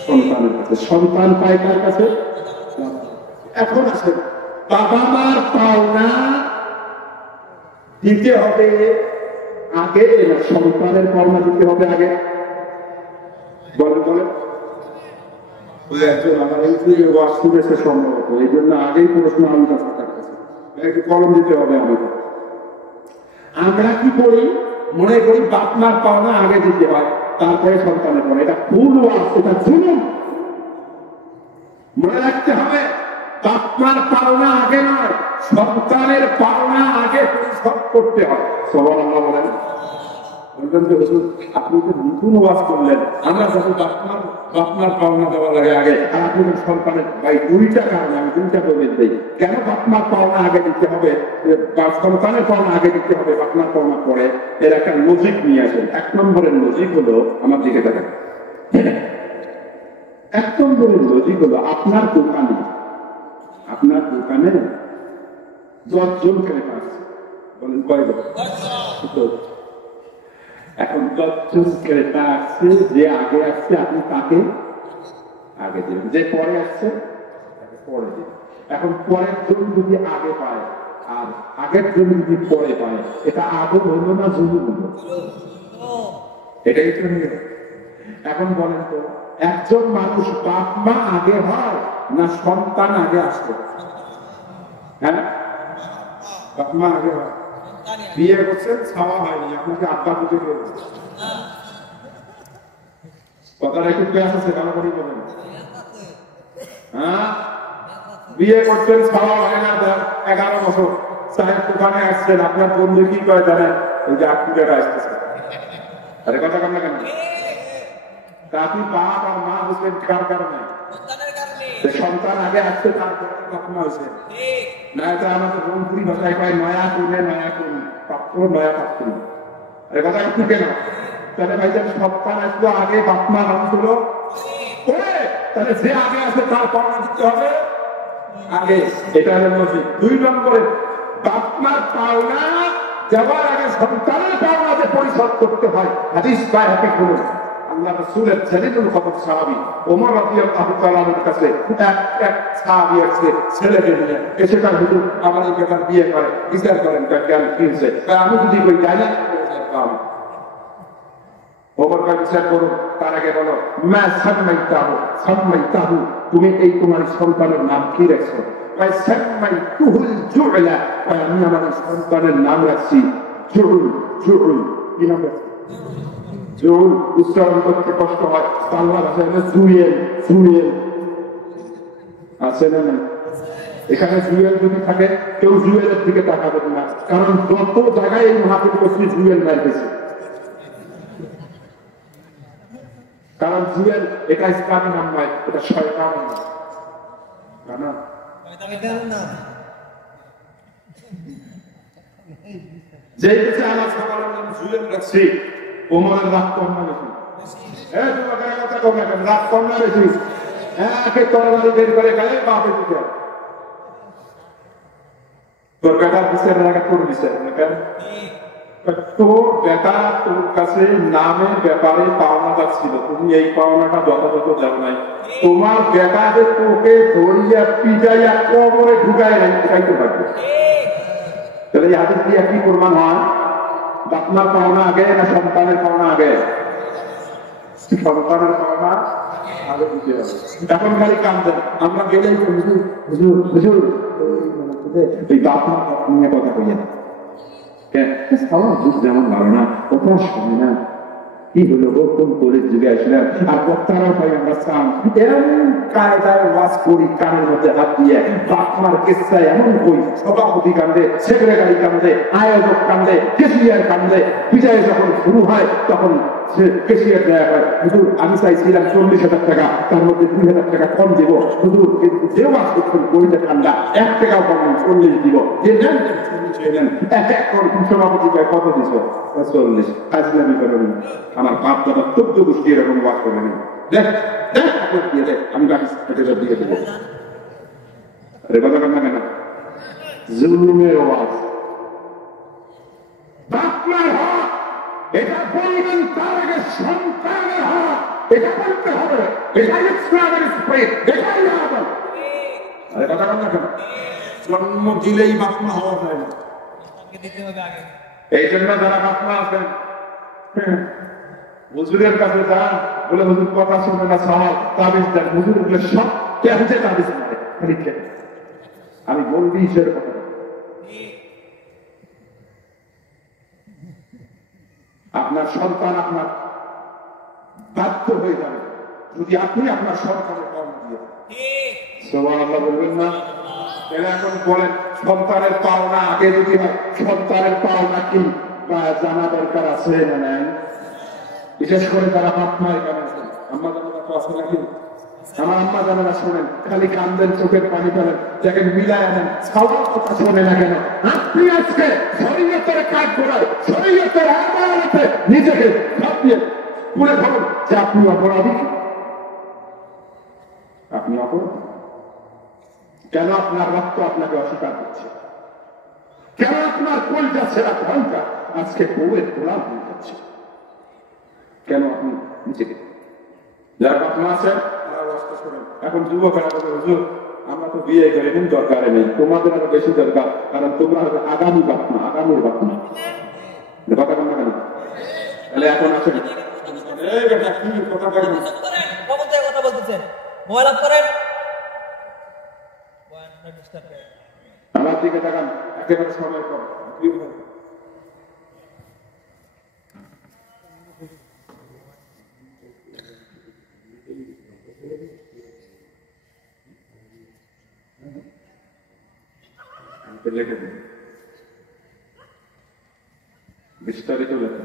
সন্তানের কাছে সন্তান পায় কার কাছে এখন আসে বাবা মার পাওনা দিতে হবে আগে না সন্তানের পাওনা দিতে হবে আগে বলেন বলেন আমার এই ওয়াজ শুনেছে সম্ভবত এই জন্য আগেই প্রশ্ন আমি কাছে একটু কলম দিতে হবে আমাকে আমরা কি করি মনে করি বাপ মার পাওনা আগে দিতে হয় তারপরে সন্তানের পাওনা এটা ভুল ওয়াজ এটা জুলুম মনে রাখতে হবে বাপ মার পাওনা আগে নয় সন্তানের পাওনা আগে পরিশোধ করতে হয় সুবহানাল্লাহ বলেন বলবেন যে হুজুর আপনি তো নতুন ওয়াজ করলেন আমরা যখন বাপ মার পাওনা দেওয়া লাগে আগে আর আপনি সন্তানের ভাই দুইটা কারণে আমি দুইটা বলে দিই কেন বাপ মার পাওনা আগে দিতে হবে সন্তানের পাওনা আগে দিতে হবে বাপ মার পাওনা পরে এর একটা লজিক নিয়ে আসেন এক নম্বরের লজিক হলো আমার দিকে দেখেন এক নম্বরের লজিক হলো আপনার দোকানে 10 জন ক্রেতা আছে বলেন কয়জন এখন 10 জন ক্রেতা আসছে যে আগে আসছে আপনি তাকে আগে দিবেন যে পরে আসছে তাকে পরে দিবেন এখন পরের জন যদি আগে পায় আর আগের জন যদি পরে পায় এটা আদৌ হলো না জুলুম হলো এটাই তো এখন বলেন তো একজন মানুষ বাপ মা আগে হয় না সন্তান আগে আসে হ্যাঁ বাপ মা আগে হয় বিয়ে করছেন ছাওয়া হয়নি আপনাকে আব্বা পুজো করে কথাটা একটু ক্লাস আছে ভালো করে বলেন হ্যাঁ বিয়ে করছেন ছাওয়া হয় না 11 বছর সাহেব দোকানে আসছেন আপনার বন্ধু কি করে জানেন ওই যে আপুটাটা আসতেছে আরে কথা কম না কেন আপনি বাপ আর মা বুঝবেন কার কারণে সন্তান আগে আসছে তারপরে বাপ মা হয়েছে না এটা আমাদের রংপুরি ভাষায় কয় নয়া কোনে পাত্র নয়া পাত্র আরে কথা একটু কেন তাহলে ভাই সন্তান আসলো আগে বাপ মা নাম ছিল তাহলে যে আগে আসে তার পাওনা দিতে হবে আগে এটা হলো লজিক 2 নম্বরে বাপ মার পাওনা যাওয়ার আগে সন্তানের পাওনা যে পরিশোধ করতে হয় হাদিস পায় হাতে খুলুন আল্লাহ রাসূলের জলিলুল কদর সাহাবী ওমর রাদিয়াল্লাহু তাআলা এর কাছে এক সাহাবী আছে ছেলেকে নিয়ে এসে তার হুজুর আমার এই বেটার বিয়ে করে বিচার করেন কেন কিনছে আমি যদি কই যাই না ওমর কয় বিচার করুন তার আগে বলো মা সাম্মাইতাহু তুমি এই তোমার সন্তানের নাম কি রাখছো কয় সাম্মাইতুহুল জু'লা কয় আমি আমার সন্তানের নাম রাখছি জু'ল কি নাম রাখছি জুল উচ্চারণ করতে কষ্ট হয় বাংলা ভাষায় জুয়েল আছে না এখানে জুয়েল যদি থাকে কেউ জুয়েলের দিকে তাকাবে না কারণ যত জায়গায় এই মহাপুর বসে জুয়েল লাগতেছে কারণ জুয়েল এটা ইসলামী নাম নয় এটা শয়তানের নাম যে দেশে আল্লাহ সবার নাম জুয়েল রাখছে ওমরের রাগ কম না বেশি কথা কম না কেন রাগ কম না বেশি একে তরবারি বের করে গেলে বাপে দিতে তোর বেটার বিচার রাখা তোর বিচার কেন তোর বেটা তোর কাছে নামে ব্যাপারে পাওনাটা ছিল তুমি এই পাওনাটা যথাযথ দেও নাই তোমার বেটা যে তোকে ধরিয়া পিটাইয়া কবরে ঢুকায় নাই ঢুকাইতে পারবে তাহলে এই হাদিস দিয়ে কি প্রমাণ হয় আপনার পাওনা আগে না সন্তানের পাওনা আগে সন্তানের পাওনা আগে দিতে হবে এখন খালি কাঁদবেন আমরা গেলেই হুজুর এই বাপ মা নিয়ে কথা কইয়া যেমন ধারণা ওটা শোনে না কি হলো কোন করে যুগে আসলেন আর বক্তারাও ভাই আমরা চান এমন কায়দায় ওয়াজ করি কানের মধ্যে হাত দিয়ে বাপমার কেসায় এমন কই সভাপতি কান্দে সেক্রেটারি কান্দে আয়োজক কান্দে কেশিয়ার কান্দে বিজয় যখন শুরু হয় তখন কেশিয়ার দেয়া হয় হুজুর আমি চাইছিলাম 40,000 টাকা তার মধ্যে 2,000 টাকা কম দিব হুজুর কিন্তু যে ওয়াজ করছেন বইটা ঠান্ডা 1 টাকাও কম 40 দিব যে নেন 40 নেন এখন সভাপতি ভাই কত দিছ 40 কাজলামি করেন আমার বাপ দাদা 14 গোষ্ঠী এরকম ওয়াজ করেনি দেখ দেখ দিয়ে দেখ আমি বাকি দিয়ে দেবো আরে কথা কেন কেন জুলুমের ওয়াজ বাপমার হক এটা বলবেন তার আগে সন্তানের হক এটা বলতে হবে এটাই ইসলামের স্পিরিট এটাই আদব আরে কথা কেন কেন জন্ম দিলেই বাপমা হওয়া যায় না এই জন্য যারা বাপমা আছেন হুজুরের কাছে যান বলে হুজুর কথা শুনে না সওয়াল তাবিজ দেন হুজুর বলে সব কেমনে তাবিজ মারে খালি কেন আমি বলবি ঈশ্বরের কথা আপনার সন্তান আপনার বাধ্য হয়ে যাবে যদি আপনি আপনার সন্তানের কর্ম দিয়ে সুবহানাল্লাহ বলবেন না এরা এখন বলেন সন্তানের পাওনা আগে যদি হয় সন্তানের পাওনা কি জানা দরকার আছে না নাই বিশেষ করে তারা বাপ মায়ের কারণে আম্মা জানারা তো আছে নাকি আমার আম্মা জানারা শোনেন খালি কান্দেন চোখের পানি ফেলেন দেখেন মিলায় আনেন সবার কথা শোনে না কেন আপনি আজকে শরীয়তের কাজ করায় শরীয়তের আদালতে নিজেকে ভাবিয়ে তুলে ধরুন যে আপনি অপরাধী আপনি অপরাধী কেন আপনার রক্ত আপনাকে অস্বীকার করছে কেন আপনার কলজা ছেড়া ভয়ঙ্কর আজকে বউয়ের গোলাম হয়ে যাচ্ছে কেন আপনি নিজেকে যারা বাপমা আছেন এখন যুবকেরা বলে হুজুর আমরা তো বিয়ে করে নিন দরকার নেই তোমাদের আরো বেশি দরকার কারণ তোমরা হবে আগামী বাপমা আগামীর বাপমা কথা বল না কেন তাহলে এখন আসেন কি কথা বলবেন কথা বলতেছেন মোবাইল অফ করেন আমার দিকে তাকান একেবারে সময় কম বিস্তারিত লেখা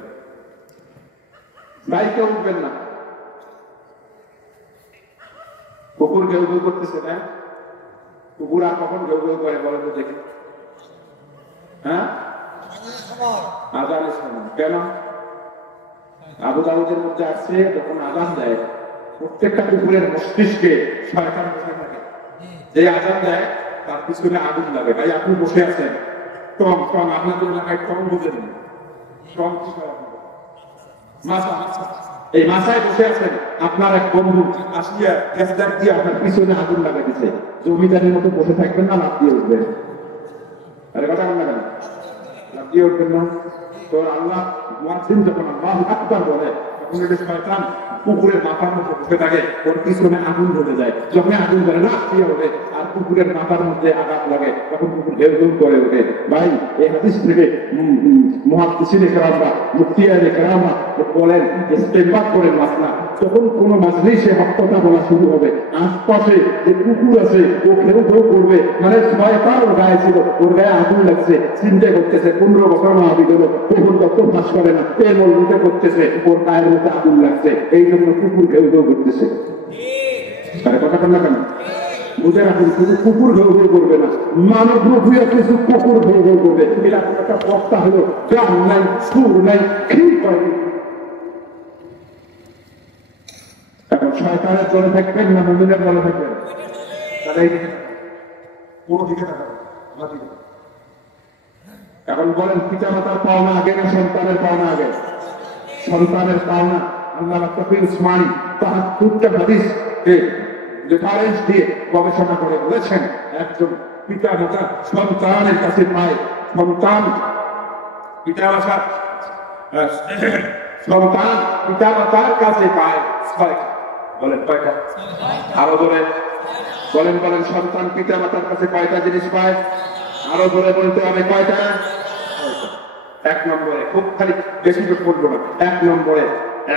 বাইকে উঠবেন না কুকুর ঘেউ ঘেউ করতেছে না কুকুর আর কখন ঘেউ ঘেউ করে বলেন তো দেখি হ্যাঁ আজানের সময় কেন আবু দাউদের মধ্যে আসছে যখন আজান দেয় প্রত্যেকটা কুকুরের মস্তিষ্কে শয়তান বসে থাকে যে আজান দেয় তার পিছনে আগুন লাগে ভাই আপনি বসে আছেন টং টং আপনাদের এলাকায় টং বোঝেন টং কি মাছা এই মাথায় বসে আছেন আপনার এক বন্ধু আসিয়া গ্যাসদার দিয়ে আপনার পিছনে আগুন লাগাই দিচ্ছে জমিদারের মতো বসে থাকবেন না লাফ দিয়ে উঠবেন আরে কথা বল না কেন লাফ দিয়ে উঠবেন না তো আল্লাহ মুয়াজ্জিন যখন আল্লাহু আকবার বলে তখন এটা শয়তান কুকুরের মাথার মধ্যে বসে থাকে ওর পিছনে আগুন ধরে যায় যখন আগুন ধরে লাফ দিয়ে ওঠে আর কুকুরের মাথার মধ্যে আঘাত লাগে তখন কুকুর ঘেউ ঘেউ করে ওঠে ভাই এই হাদিস থেকে মুহাদ্দিসিনে কেরামরা মুফতিয়ানে কেরামরা বলেন ইস্তেমবাদ করেন মাসলা যখন কোনো মাজলিসে হত্যা বলা শুরু হবে আশপাশে যে কুকুর আছে ও ঘেউ ঘেউ করবে মানে শয়তান ওর গায়ে ছিল ওর গায়ে আগুন লাগছে চিন্তা করতেছে 15 বছর মাহাবি গেল তখন তত ফাঁস করে না এর মধ্যে করতেছে ওর গায়ের মধ্যে আগুন লাগছে এই জন্য কুকুর ঘেউ ঘেউ করতেছে আরে কথা বল না কেন বুঝে রাখুন শুধু কুকুর ঘেউ ঘেউ করবে না মানব রূপীয় কিছু কুকুর ঘেউ ঘেউ করবে এরকম একটা বক্তা হলো গান নাই সুর নাই ঠিক করে এখন শয়তানের দলে থাকবেন না মুমিনের দলে থাকবেন তাহলে পুরো দিকে তাকাবেন এখন বলেন পিতা মাতার পাওনা আগে না সন্তানের পাওনা আগে সন্তানের পাওনা আল্লাহ তাফসীর উসমানী তাহার দুটো হাদিস রেফারেন্স দিয়ে গবেষণা করে বলেছেন একজন পিতা মাতা সন্তানের কাছে পায় সন্তান পিতা মাতা সন্তান পিতা মাতার কাছে পায় ছয়টা বলেন কয়টা আরো বলেন বলেন বলেন সন্তান পিতা মাতার কাছে কয়টা জিনিস পায় আরো ধরে বলতে হবে কয়টা এক নম্বরে খুব খালি বেশি করে বলবো না এক নম্বরে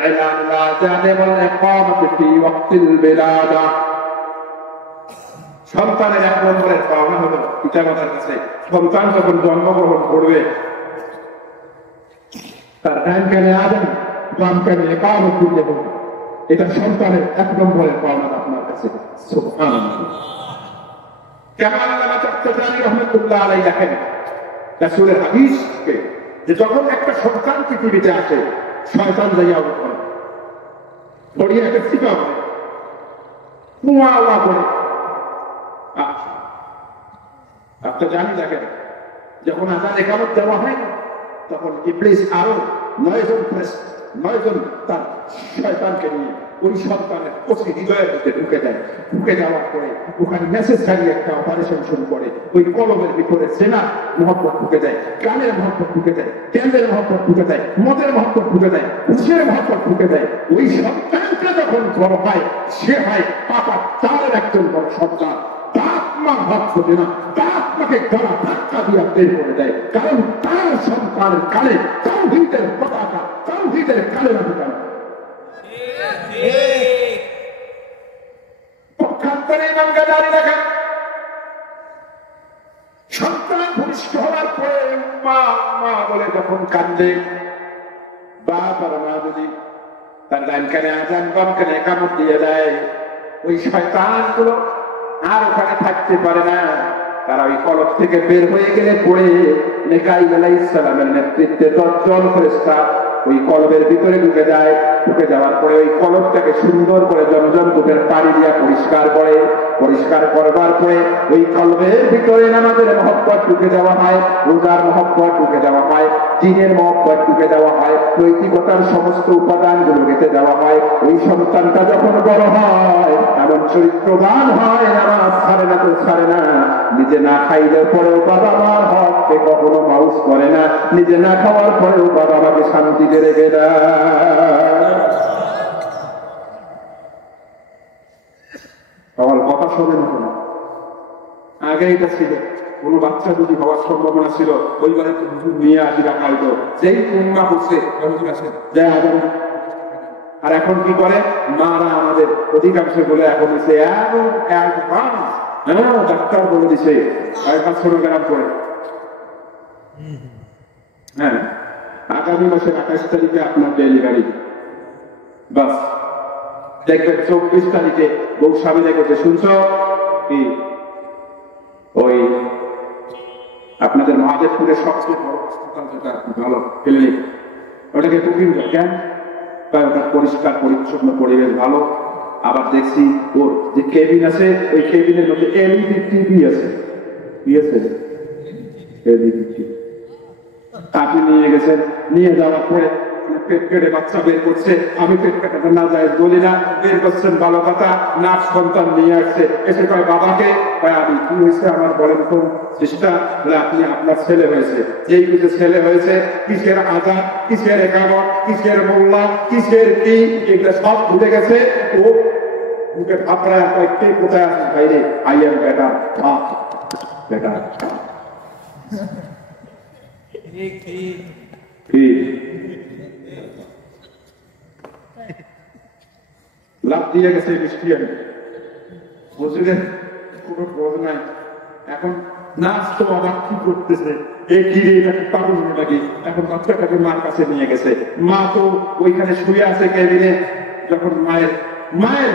ইলান লা জানে ওয়াল ইকামাতি ফি ওয়াক্তিল বিলাদা। সন্তানের এক নম্বরের পাওনা হলো পিতামাতার কাছে সন্তান যখন জন্মগ্রহণ করবে তার ডান কানে আযান বাম কানে ইকামত দিয়ে দেবে। এটা সন্তানের এক নম্বরের পাওনা আপনার কাছে। সুবহানাল্লাহ। কেমন আল্লামা তাকতাজানি রাহমাতুল্লাহ আলাইহি লেখেন রাসূলের হাদিস থেকে যে যখন একটা সন্তান পৃথিবীতে আসে শয়তান যাইয়া ওঠে পড়িয়ে একটা সিপা করে কুয়া ওয়া করে। আপনার জানি দেখেন যখন আযান ইকামত দেওয়া হয় তখন ইবলিস আরো 9 জন তার শয়তানকে নিয়ে ওই সন্তানের কচি হৃদয়ের ভিতরে ঢুকে যায়। ঢুকে যাওয়ার পরে ওখানে নেসেসারি একটা অপারেশন শুরু করে। ওই কলমের ভিতরে জেনার মহব্বত ঢুকে যায়, গানের মহব্বত ঢুকে যায়, তেলের মহব্বত ঢুকে যায়, মদের মহব্বত ঢুকে যায়, ঘুষের মহব্বত ঢুকে যায়। ওই সন্তানটা যখন বড় হয় সে হয় পাপা তার একজন বড় সন্তান। আত্মা ভাব হবে না, তার আত্মাকে গলা ধাক্কা দিয়ে বের করে দেয়, কারণ তার সন্তানের কালে তাওহীদের পতাকা, তাওহীদের কালেমা ঢুকানো। পক্ষান্তরে ইমাম গাজ্জালী লেখেন সন্তান ভূমিষ্ঠ হওয়ার পরে মা মা বলে যখন কান্দে, বাপ আর মা যদি তার ডান কানে আযান বাম কানে ইকামত দিয়ে দেয়, ওই শয়তানগুলো আর ওখানে থাকতে পারে না। তারা ওই কলব থেকে বের হয়ে গেলে পড়ে মিকাঈল আলাইহিস সালামের নেতৃত্বে 10 জন ফেরেশতা ওই কলবের ভিতরে ঢুকে যায়। ঢুকে যাওয়ার পরে ওই কলবটাকে সুন্দর করে জমজম কূপের পানি দিয়ে পরিষ্কার করে। পরিষ্কার করবার পরে ওই কলবের ভিতরে নামাজের মহব্বত ঢুকে দেওয়া হয়, রোজার মহব্বত ঢুকে দেওয়া হয়, দ্বীনের মহব্বত ঢুকে দেওয়া হয়, নৈতিকতার সমস্ত উপাদানগুলো গেঁথে দেওয়া হয়। ওই সন্তানটা যখন বড় হয় এমন চরিত্রবান হয়, নামাজ ছাড়ে না তো ছাড়ে না, নিজে না খাইলে পরেও বাবা মার হককে কখনো মাউস করে না, নিজে না খাওয়ার পরেও বাবা মাকে শান্তিতে রেখে দেয়। আমার কথা শোনেন না, আগে এটা ছিল কোনো বাচ্চা যদি হওয়ার সম্ভাবনা ছিল পরিবারে নিয়ে আসি রাখা হইতো, যেই উম্মা হচ্ছে আর এখন কি করে মারা আমাদের অধিকাংশ বলে এখন দিচ্ছে ডাক্তার বলে দিছে 5-6 গ্রাম করে। হ্যাঁ, আগামী মাসের 28 তারিখে আপনার ডেলিভারি, বাস দেখবেন 24 তারিখে বউ স্বামী দেখে শুনছ কি ওই আপনাদের মহাদেবপুরের সবচেয়ে বড় হাসপাতাল যেটা ভালো ক্লিনিক, ওটাকে বুকিং কেন? ওটা পরিষ্কার পরিচ্ছন্ন পরিবেশ ভালো। আবার দেখছি ওর যে কেবিন আছে ওই কেবিনের মধ্যে এলইডি টিভি আছে। কি আছে? LED TV. আপনি নিয়ে গেছেন, নিয়ে যাওয়ার পরে পেট কেটে বাচ্চা বের করছে, আমি পেট কাটাটা না যায় বলি না, বের করছেন ভালো কথা, নাক সন্তান নিয়ে আসছে, এসে কয় বাবাকে, কয় আমি কি হয়েছে আমার বলেন তো চেষ্টা, আপনি আপনার ছেলে হয়েছে। যেই কিছু ছেলে হয়েছে কিসের আযান, কিসের ইকামত, কিসের মোল্লা, কিসের কি, এগুলো সব ভুলে গেছে। ও মুখে থাপড়ায় কয় কে কোথায় আছে বাইরে, আই এম বেটা বেটা কি লাভ দিয়ে গেছে বৃষ্টি। আমি বুঝলেন কোনো খোঁজ নাই। এখন নাচ তো আবার কি করতেছে, এ কি পাগল নাকি, এখন বাচ্চাটাকে মার কাছে নিয়ে গেছে। মা তো ওইখানে শুয়ে আছে কেবিনে। যখন মায়ের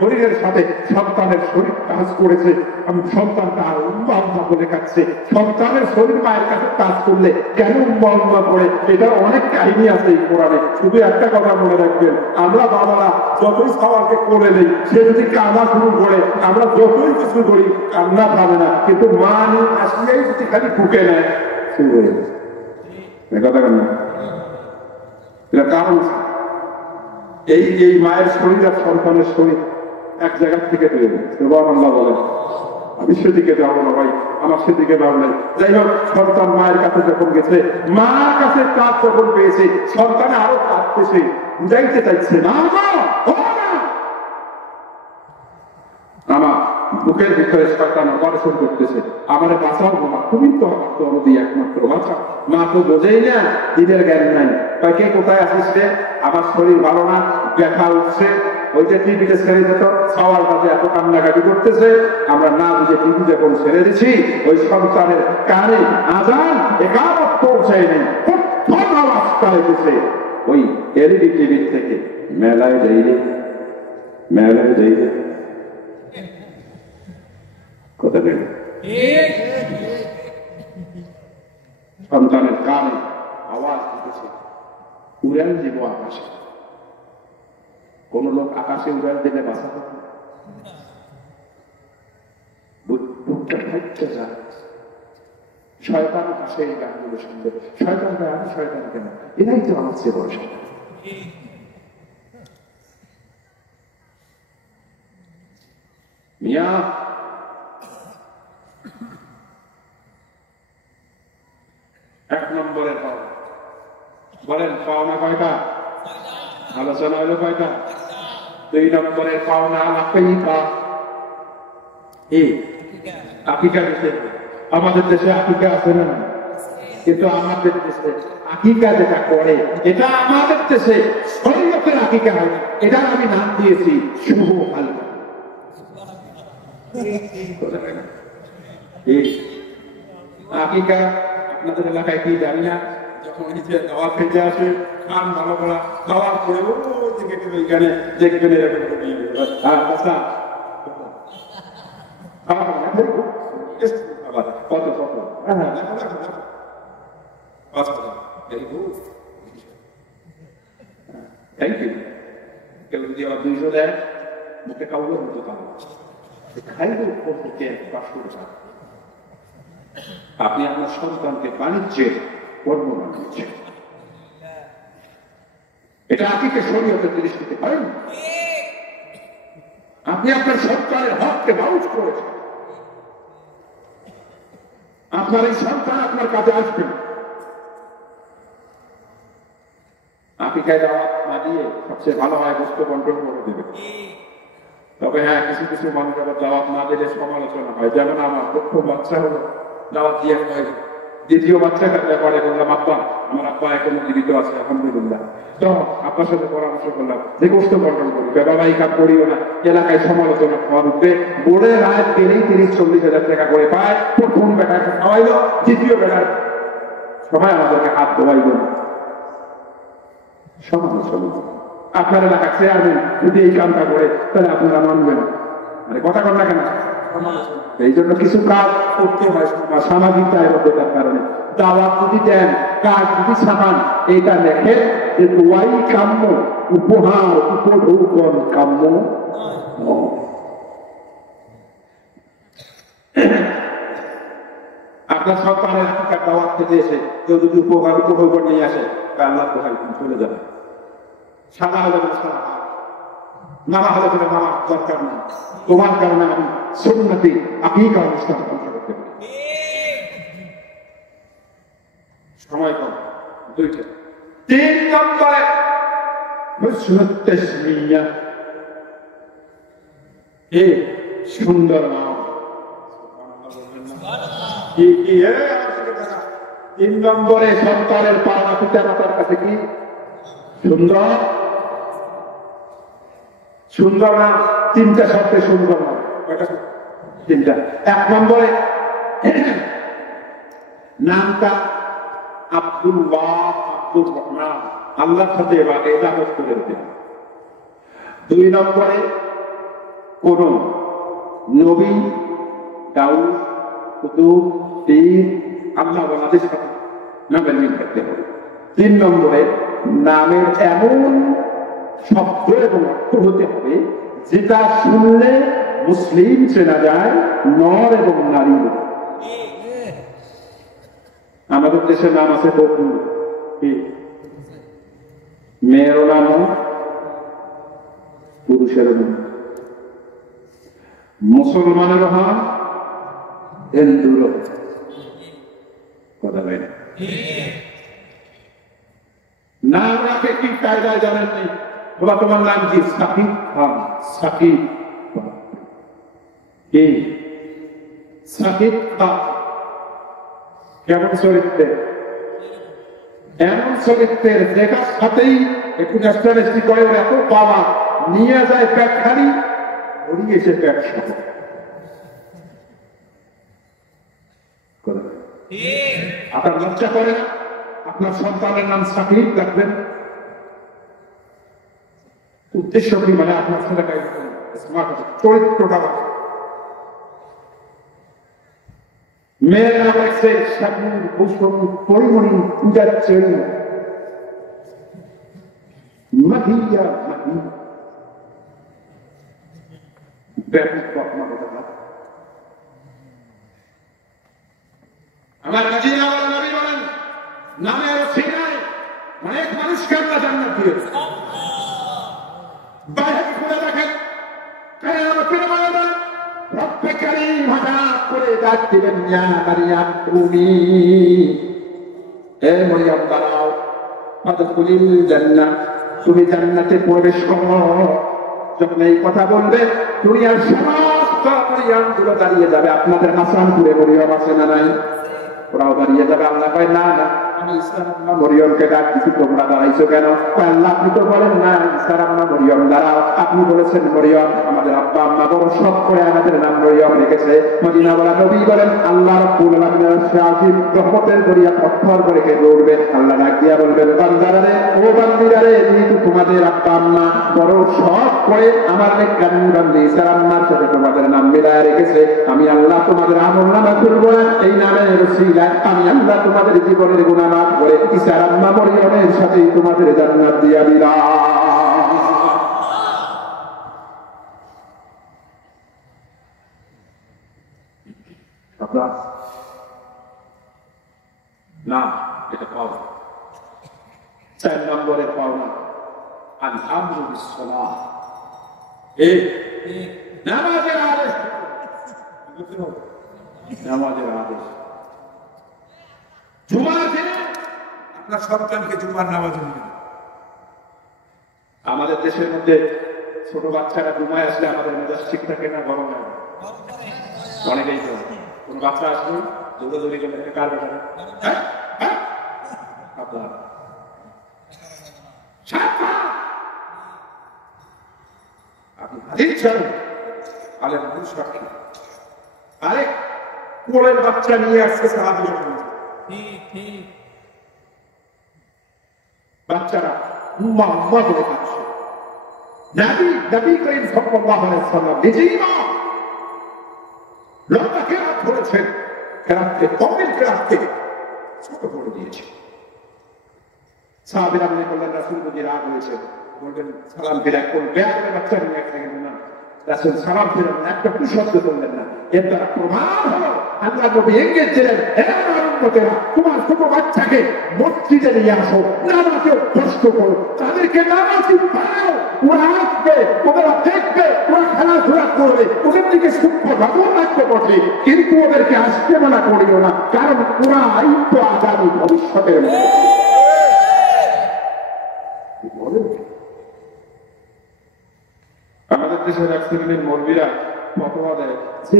শরীরের সাথে সন্তানের শরীর কাজ করেছে, আমি সন্তানটা আর উম্মা উম্মা বলে কাঁদছে। সন্তানের শরীর মায়ের কাছে কাজ করলে কেন উম্মা উম্মা করে, এটা অনেক কাহিনী আছে এই কোরআনে। শুধু একটা কথা মনে রাখবেন, আমরা বাবারা যতই সওয়ালকে করে নেই, সে যদি কান্না শুরু করে, আমরা যতই কিছু করি কান্না পাবে না, কিন্তু মা নিয়ে আসলেই যদি খালি ঢুকে নেয় শুরু হয়ে যাবে। কথা কেন? এটা কারণ এই মায়ের শরীর আর সন্তানের শরীর এক জায়গা থেকে তৈরি। সুবহানাল্লাহ বলেন। আমি সেদিকে যাবো না ভাই, আমার সেদিকে যাবো নাই। যাই হোক, সন্তান মায়ের কাছে যখন গেছে, মার কাছে কাজ যখন পেয়েছে, সন্তানে আরো কাঁদতেছে, বুঝাইতে চাইছে না আমার বুকের ভিতরে শয়তান অপারেশন করতেছে, আমারে বাঁচাও বাবা, তুমি তো আমার দরদি একমাত্র বাঁচাও। মা তো বোঝেই না, দিনের জ্ঞান নাই। তাই কে কোথায় আসিস রে, আমার শরীর ভালো না, ব্যথা উঠছে, ওই যে টিভিতে ছেড়ে যেত, সবার কাছে এত কান্নাকাটি করতেছে, আমরা না বুঝে টিভি যখন ছেড়ে দিচ্ছি, ওই সন্তানের কানে আজান একামত পৌঁছায় নেই, প্রথম আওয়াজটা এসেছে ওই এলইডি টিভির থেকে। মেলায় যাই রে, মেলায় যাই রে, কথা নেই, সন্তানের কানে আওয়াজ দিতেছে, উড়ান দিব আকাশে। কোন লোক আকাশে উড়ান দিলে বাঁচা থাকে, বুকটা ফাইটতে যায়। শয়তান আসে এই গানগুলো শুনতে, শয়তানকে আমি শয়তান কেন, এরাই তো আমার চেয়ে বড় শয়তান। মিয়া এক নম্বরের পাওনা, বলেন পাওনা কয়টা? আলোচনা হলো কয়টা? 2 নম্বরের পাওনা আকিকা। আকিকা দেশে, আমাদের দেশে আকিকা আছে না? কিন্তু আমাদের দেশে আকিকা যেটা করে, এটা আমাদের দেশে শরীয়তের আকিকা হয়, এটা আমি নাম দিয়েছি শুভ হালকা। আকিকা আপনাদের এলাকায় কি জানি না, যখন নিচে দাওয়া খেতে আসে, খান ভালো করা খাওয়ার পরে ওই দিকে ওইখানে দেখবেন এরকম কত কত থ্যাংক ইউ। কেউ যদি আবার 200 দেয়, মুখে কাউকে হতো তাহলে খাইলে উপর থেকে 500 টাকা। আপনি আপনার সন্তানকে বাণিজ্যের কর্ম বানিয়েছেন, এটা আকিকে শরীয়তের দৃষ্টিতে পারেন। আপনি আপনার সন্তানের হককে বাউচ করেছেন, আপনার এই সন্তান আপনার কাছে আসবে। আকিকায় দাওয়াত না দিয়ে সবচেয়ে ভালো হয় বস্তু কন্ট্রোল করে দেবে। তবে হ্যাঁ, কিছু কিছু মানুষ আবার দাওয়াত না দিলে সমালোচনা হয়। যেমন আমার প্রথম বাচ্চা হলো, দাওয়াত দিয়ে হয়, দ্বিতীয় বাচ্চাটা ব্যাপারে বললাম, আব্বা আমার আব্বা এখনো জীবিত আছে আলহামদুলিল্লাহ, তো আপনার সাথে পরামর্শ করলাম যে গোষ্ঠ কন্ট্রোল করি, বাবাই কাপ করিও না, এলাকায় সমালোচনা খাওয়া উঠবে। বোর্ডের রায় পেলেই 30-40 হাজার টাকা করে পায়। প্রথম বেটাকে খাওয়াইলো, দ্বিতীয় বেটার সবাই আমাদেরকে হাত ধোয়াইল না। সমালোচনা আপনার এলাকা চেয়ারম্যান যদি এই কামটা করে, তাহলে আপনারা মানবেন, মানে কথা কন না কেন? এই জন্য কিছু কাজ করতে হয় সামাজিক দায়বদ্ধতার কারণে। দাওয়াত যদি দেন, কাজ যদি ছাপান, এইটা লেখে যে দোয়াই কাম্য, উপহার উপঢৌকন কাম্য। আপনার সন্তানের আকিকার দাওয়াত খেতে এসে কেউ যদি উপহার উপঢৌকন নিয়ে আসে, আল্লাহ দোহাই চলে যাবে। সাদা হলে সাদা, নামা হলে করে নামার দরকার নেই। তোমার কারণে আমি সুন্নতি আকিকা অনুষ্ঠান ধ্বংস করতে পারি। সময় কম, 2টা। 3 নম্বরে হুসনুত তাসমিয়া, সুন্দর নাম। কি কি 3 নম্বরে সন্তানের পাওনা পিতা মাতার কাছে কি? সুন্দর, সুন্দর নাম। 3টা শব্দে সুন্দর নাম। 3টা। 1 নম্বরে নামটা আব্দুল্লাহ, আব্দুর রহমান, আল্লাহর সাথে ইবাদত করে দিতেন। 2 নম্বরে কোন নবী, দাউদ, কুতুব, পীর, আল্লাহ ওয়ালাদের সাথে নামের মিল থাকতে হবে। 3 নম্বরে নামের এমন শব্দ এবং অর্থ হতে হবে যেটা শুনলে মুসলিম চেনা যায়, নর এবং নারী। আমাদের দেশের নাম আছে বকু, মেয়েরও নাম, পুরুষেরও নাম, মুসলমানেরও নাম, হিন্দুরও। কথা বলে নাম রাখে কি কায়দায় জানেননি? বলা তোমার নাম কি? সাকিব খান। সাকিব কি সাকিব খান কেমন চরিত্রের? এমন চরিত্রের দেখার সাথেই একটু ন্যাশনালিস্টি করে এত পাওয়া নিয়ে যায় প্যাট খালি ওড়িয়েছে প্যাট সাথে আপনার লজ্জা করে না? আপনার সন্তানের নাম সাকিব রাখবেন, উদ্দেশ্য কি? মানে আপনার ছেলেটা চরিত্রটা মেয়ের নাম রাখছে সাকিব ভূষণ পরিমণি পূজার জন্য মাহিয়া মাহি ব্যাপক বর্ণনা। আমার কাজী আমার নবী বলেন নামের সিনায় অনেক মানুষকে আল্লাহ জান্নাত দিয়েছে। বাইরে খুলে দেখেন কিয়ামতের ময়দানে রব্বে কারীম হঠাৎ করে ডাক দিবেন, ইয়া মারইয়াম তুমি হে মরিয়ম দাঁড়াও, ফাদখুলিল জান্নাহ, তুমি জান্নাতে প্রবেশ করো। যখন এই কথা বলবে দুনিয়ার সমস্ত মরিয়ম গুলো দাঁড়িয়ে যাবে। আপনাদের হাসানপুরে মরিয়ম আছে না নাই? ওরাও দাঁড়িয়ে যাবে। আল্লাহ কয় না না, আমি ঈসা আম্মা মরিয়মকে ডাক দিছি, তোমরা দাঁড়াইছো কেন? আল্লাহ আপনি তো বলেন না ঈসা আম্মা মরিয়ম দাঁড়াও, আপনি বলেছেন মরিয়ম আমাদের আব্বা আম্মা বড় শখ করে আমাদের নাম মরিয়ম রেখেছে। মদিনা ওয়ালা নবী বলেন আল্লাহ রাব্বুল আলামিনের শাহিদ রহমতের দরিয়া পথর করে কে দৌড়বে। আল্লাহ ডাক দিয়া বলবেন বান্দারা রে, ও বান্দিরা রে, যেহেতু তোমাদের আব্বা আম্মা বড় শখ করে আমার নেককার বান্দি ঈসা আম্মার সাথে তোমাদের নাম মিলায় রেখেছে, আমি আল্লাহ তোমাদের আমলনামা খুলব না, এই নামের ওসিলায় আমি আল্লাহ তোমাদের জীবনের গুনাহ মাফ করে ঈসা আম্মা মরিয়মের সাথে তোমাদের জান্নাত দিয়া দিলাম। না এটা পাওয়া 4 নম্বরের পাওনা আল আমরু বিস সালাহ, নামাজের আদেশ। নামাজের আদেশ জুমার দিনে আপনার সন্তানকে জুমার নামাজে নিয়ে। আমাদের দেশের মধ্যে ছোট বাচ্চারা জুমায় আসলে আমাদের মেজাজ ঠিক থাকে না, গরম হয়? অনেকেই তো কোন বাচ্চা আসলে দৌড়াদৌড়ি করে কার ব্যাপারে আপনার আপনি হাদিস জানেন, আলেম সাক্ষী। আরে কোলের বাচ্চা নিয়ে আসছে সাহাবী, বাচ্চারা উম্মা উম্মা বলে কাঁদছে। নবী করিম সাল্লাল্লাহু আলাইহি ওয়াসাল্লাম নিজেই মা লম্বা কেরাত ধরেছেন, কেরাতকে কমের কেরাতকে ছোট করে দিয়েছে। সাহাবীরা মনে করলেন রাসূল বুঝি রাগ হয়েছে, বলবেন সালাম ফিরে কোন বেয়াদবের বাচ্চা নিয়ে একটা গেলেন না। রাসূল সালাম ফিরে একটা কুশব্দ করলেন না। এর দ্বারা প্রমাণ হলো আল্লাহ নবী এঙ্গেজ ছিলেন, তোমার ছোট বাচ্চাকে মসজিদে নিয়ে আসো, নামাজে কষ্ট করো, তাদেরকে নামাজি বানাও, ওরা আসবে, ওরা দেখবে, ওরা খেলাধুলা করবে, ওদের দিকে সূক্ষ্ম নজর রাখতে পারবে, কিন্তু ওদেরকে আসতে মানা করিও না, কারণ ওরা তো আগামী ভবিষ্যতের আমাদের দেশের এক শ্রেণীর মৌলবীরা ফতোয়া দেয় যে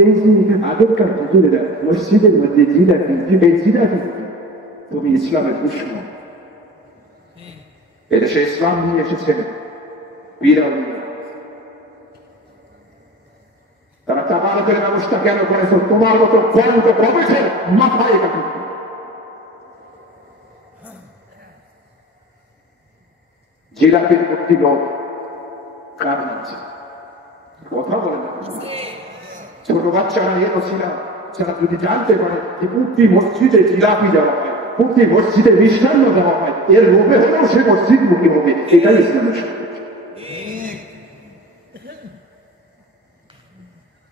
আগেরকার হুজুরেরা মসজিদের মধ্যে জিলাপি, এই জিলাপি তুমি ইসলামের দুশমন। এদেশে ইসলাম নিয়ে এসেছেন পীরাউলি, তারা তাবারকের ব্যবস্থা কেন করেছে? তোমার মতো বন্ধ প্রবেশের মাথায় কাটে। জিলাপির প্রতি লোক কার আছে কথা বলে না। ছোট বাচ্চারা এ ছিল, যারা যদি জানতে পারে যে প্রতি মসজিদে জিলাপি দেওয়া হয়, প্রতি মসজিদে মিষ্টান্ন দেওয়া হয়, এর লোভে হলেও সে মসজিদ মুখী হবে, এটাই ইসলামের সঙ্গে।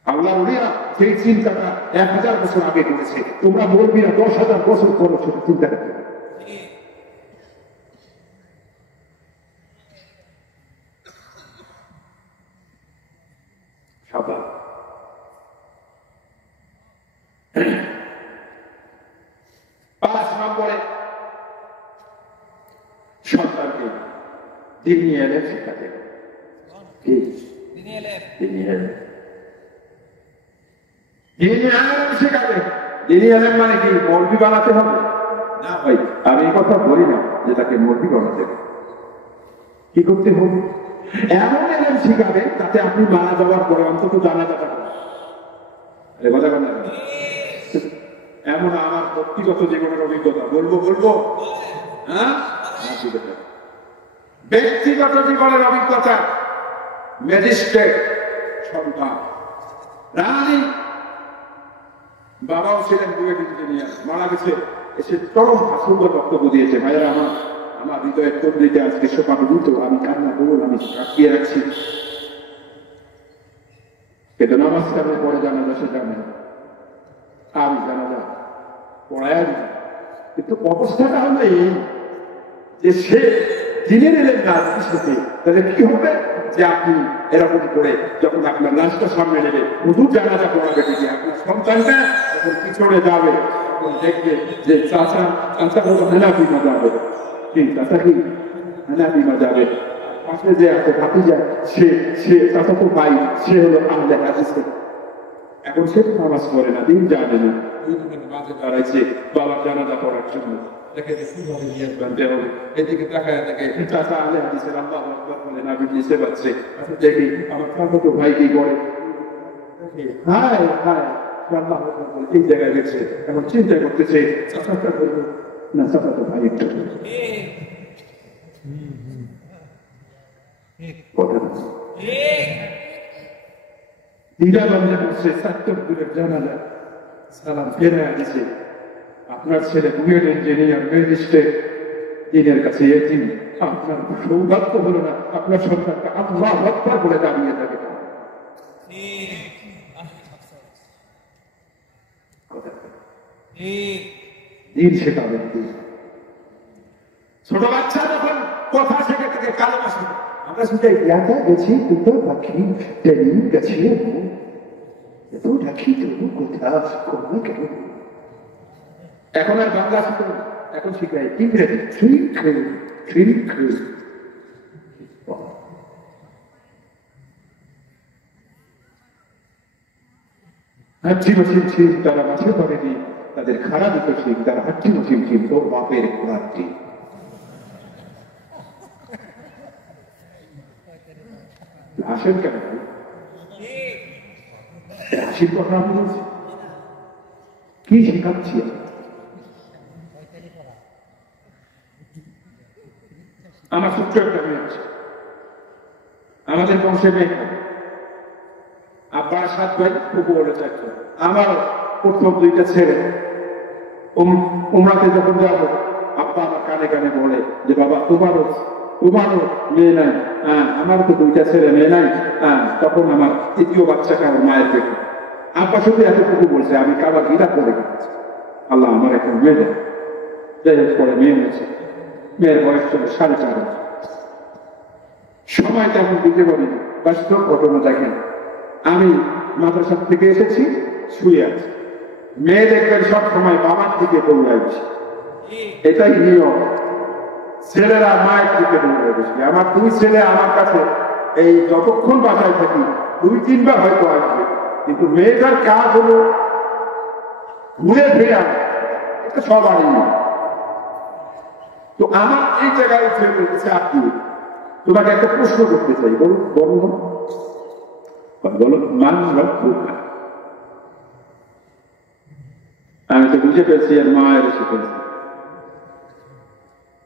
আল্লাহ ওলিরা সেই চিন্তাটা 1000 বছর আগে করেছে, তোমরা বলবি না 10,000 বছর পর সেটা চিন্তা করতে। সাবধান। 5 নম্বরে সন্তানকে দিনী এলেম শিক্ষা দেবে। যিনি আলেম শেখাবে, যিনি আলেম মানে কি মৌলবি বানাতে হবে না ভাই, আমি এই কথা বলি না যে তাকে মৌলবি বানাতে হবে। কি করতে হবে? এমন আলেম শিখাবে যাতে আপনি মারা যাওয়ার পরে অন্তত জানা যাবে না। কথা বলেন, এমন আমার ব্যক্তিগত জীবনের অভিজ্ঞতা বলবো হ্যাঁ, ব্যক্তিগত জীবনের অভিজ্ঞতা। ম্যাজিস্ট্রেট সন্তান, রানী, বাবাও ছিলেন বুয়েট ইঞ্জিনিয়ার, মারা গেছে, এসে চরম সুন্দর বক্তব্য দিয়েছে। ভাইয়েরা আমার হৃদয়ের তন্দ্রিতে আজকে শোকাহত, আমি কান্না বলুন, আমি কাটিয়ে রাখছি। কিন্তু নামাজ কামে পরে জানাজা সেটা নেই, আমি জানাজা পড়ায়, কিন্তু অবস্থাটা হলো এই যে সে দিনের এলেন না সাথে, তাহলে কি হবে যে আপনি এরকম করে যখন আপনার লাশটা সামনে নেবে, হুজুর জানাজা পড়াবে ঠিকই, আপনার সন্তানটা যখন পিছনে যাবে তখন দেখবে যে চাচা হলো হানাফি মাযাবে, কি চাচা কি হানাফি মাযাবে, পাশে যে আছে ভাতিজা সে চাচা তো ভাই, সে হলো আহলে হাদিস। এখন সে নামাজ পড়ে না, দিন জানে না, মাঝে দাঁড়াইছে বাবার জানাজা পড়ার জন্য, দেখে কিভাবে নিয়ে বানতে হবে, এদিকে তাকায় দেখে চাচা আহলে হাদিসের আল্লাহু আকবার বলে না বুঝতে পারছে, দেখি আমার চাচা তো ভাই কি করে, হায় হায় আল্লাহু আকবার বলে এই জায়গায় গেছে, এখন চিন্তা করতেছে চাচাটা বলবো না, চাচা তো ভাই একটু দ্বিধাদ্বন্দ্বে বসছে, ছাত্রদের জানাজা সালাম ফেরে দিছে, আপনার ছেলে বুয়েট ইঞ্জিনিয়ার, ম্যাজিস্ট্রেট, দিনের কাছে এতিম, আপনার সৌভাগ্য হলো না আপনার সন্তানটা আল্লাহু আকবার বলে দাঁড়িয়ে থাকে। দিন শেখাবেন, ছোট বাচ্চা যখন কথা শেখে থেকে কালেমা শিখে, আমরা শুধু ইয়াটা গেছি দুটো পাখি ট্রেনিং গেছি, এত ডাকি তবু কোথা করবে কেন, এখন আর বাংলা শিখে, এখন শিখায় ইংরেজি, ঠিক হাঁটি মসিম ছিল তারা মাঠে করেনি, তাদের খারাপ ছিল তারা হাঁটি মসিম ছিল তোর বাপের ঘোড়াটি। আসেন কেন হাসির কথা আমি বলছি, কি শেখাচ্ছি আমার ছোট্ট একটা মেয়ে আছে, আমাদের বংশে মেয়ে, আব্বার 7 ভাই, ফুপু হলো 4 জন, আমার প্রথম 2টা ছেলে। উমরাতে যখন যাবো আব্বা আমার কানে কানে বলে যে বাবা তোমারও মেয়ে নাই, আমার তো 2টা ছেলে মেয়ে নাই, তখন আমার 3য় বাচ্চাটা আমার মায়ের পেটে, আব্বা শুধু এতটুকু বলছে, আমি কাবার গিরা করে গেছি, আল্লাহ আমার এখন মেয়ে দেয়, যাই হোক পরে মেয়ে হয়েছে, মেয়ের বয়স ছিল 4.5 বছর, সময় তেমন দিতে পারিনি। বাস্তব ঘটনা দেখেন, আমি মাদ্রাসা থেকে এসেছি, শুয়ে আছি, মেয়ে দেখবেন সব সময় বাবার দিকে দৌড়াইছে, এটাই নিয়ম, ছেলেরা মায়ের দিকে দৌড়াইছে। আমার 2 ছেলে আমার কাছে এই যতক্ষণ বাসায় থাকি 2-3 বার হয়তো আসবে, কিন্তু মেয়েটার কাজ হলো ঘুরে ফিরে আসে, এটা সবারই। তো আমার এই জায়গায় উঠে বলতেছে, আপনি তোমাকে একটা প্রশ্ন করতে চাই, বলো মান রব্বুকা। আমি তো বুঝে পেয়েছি আর মায়ের শিখেছি,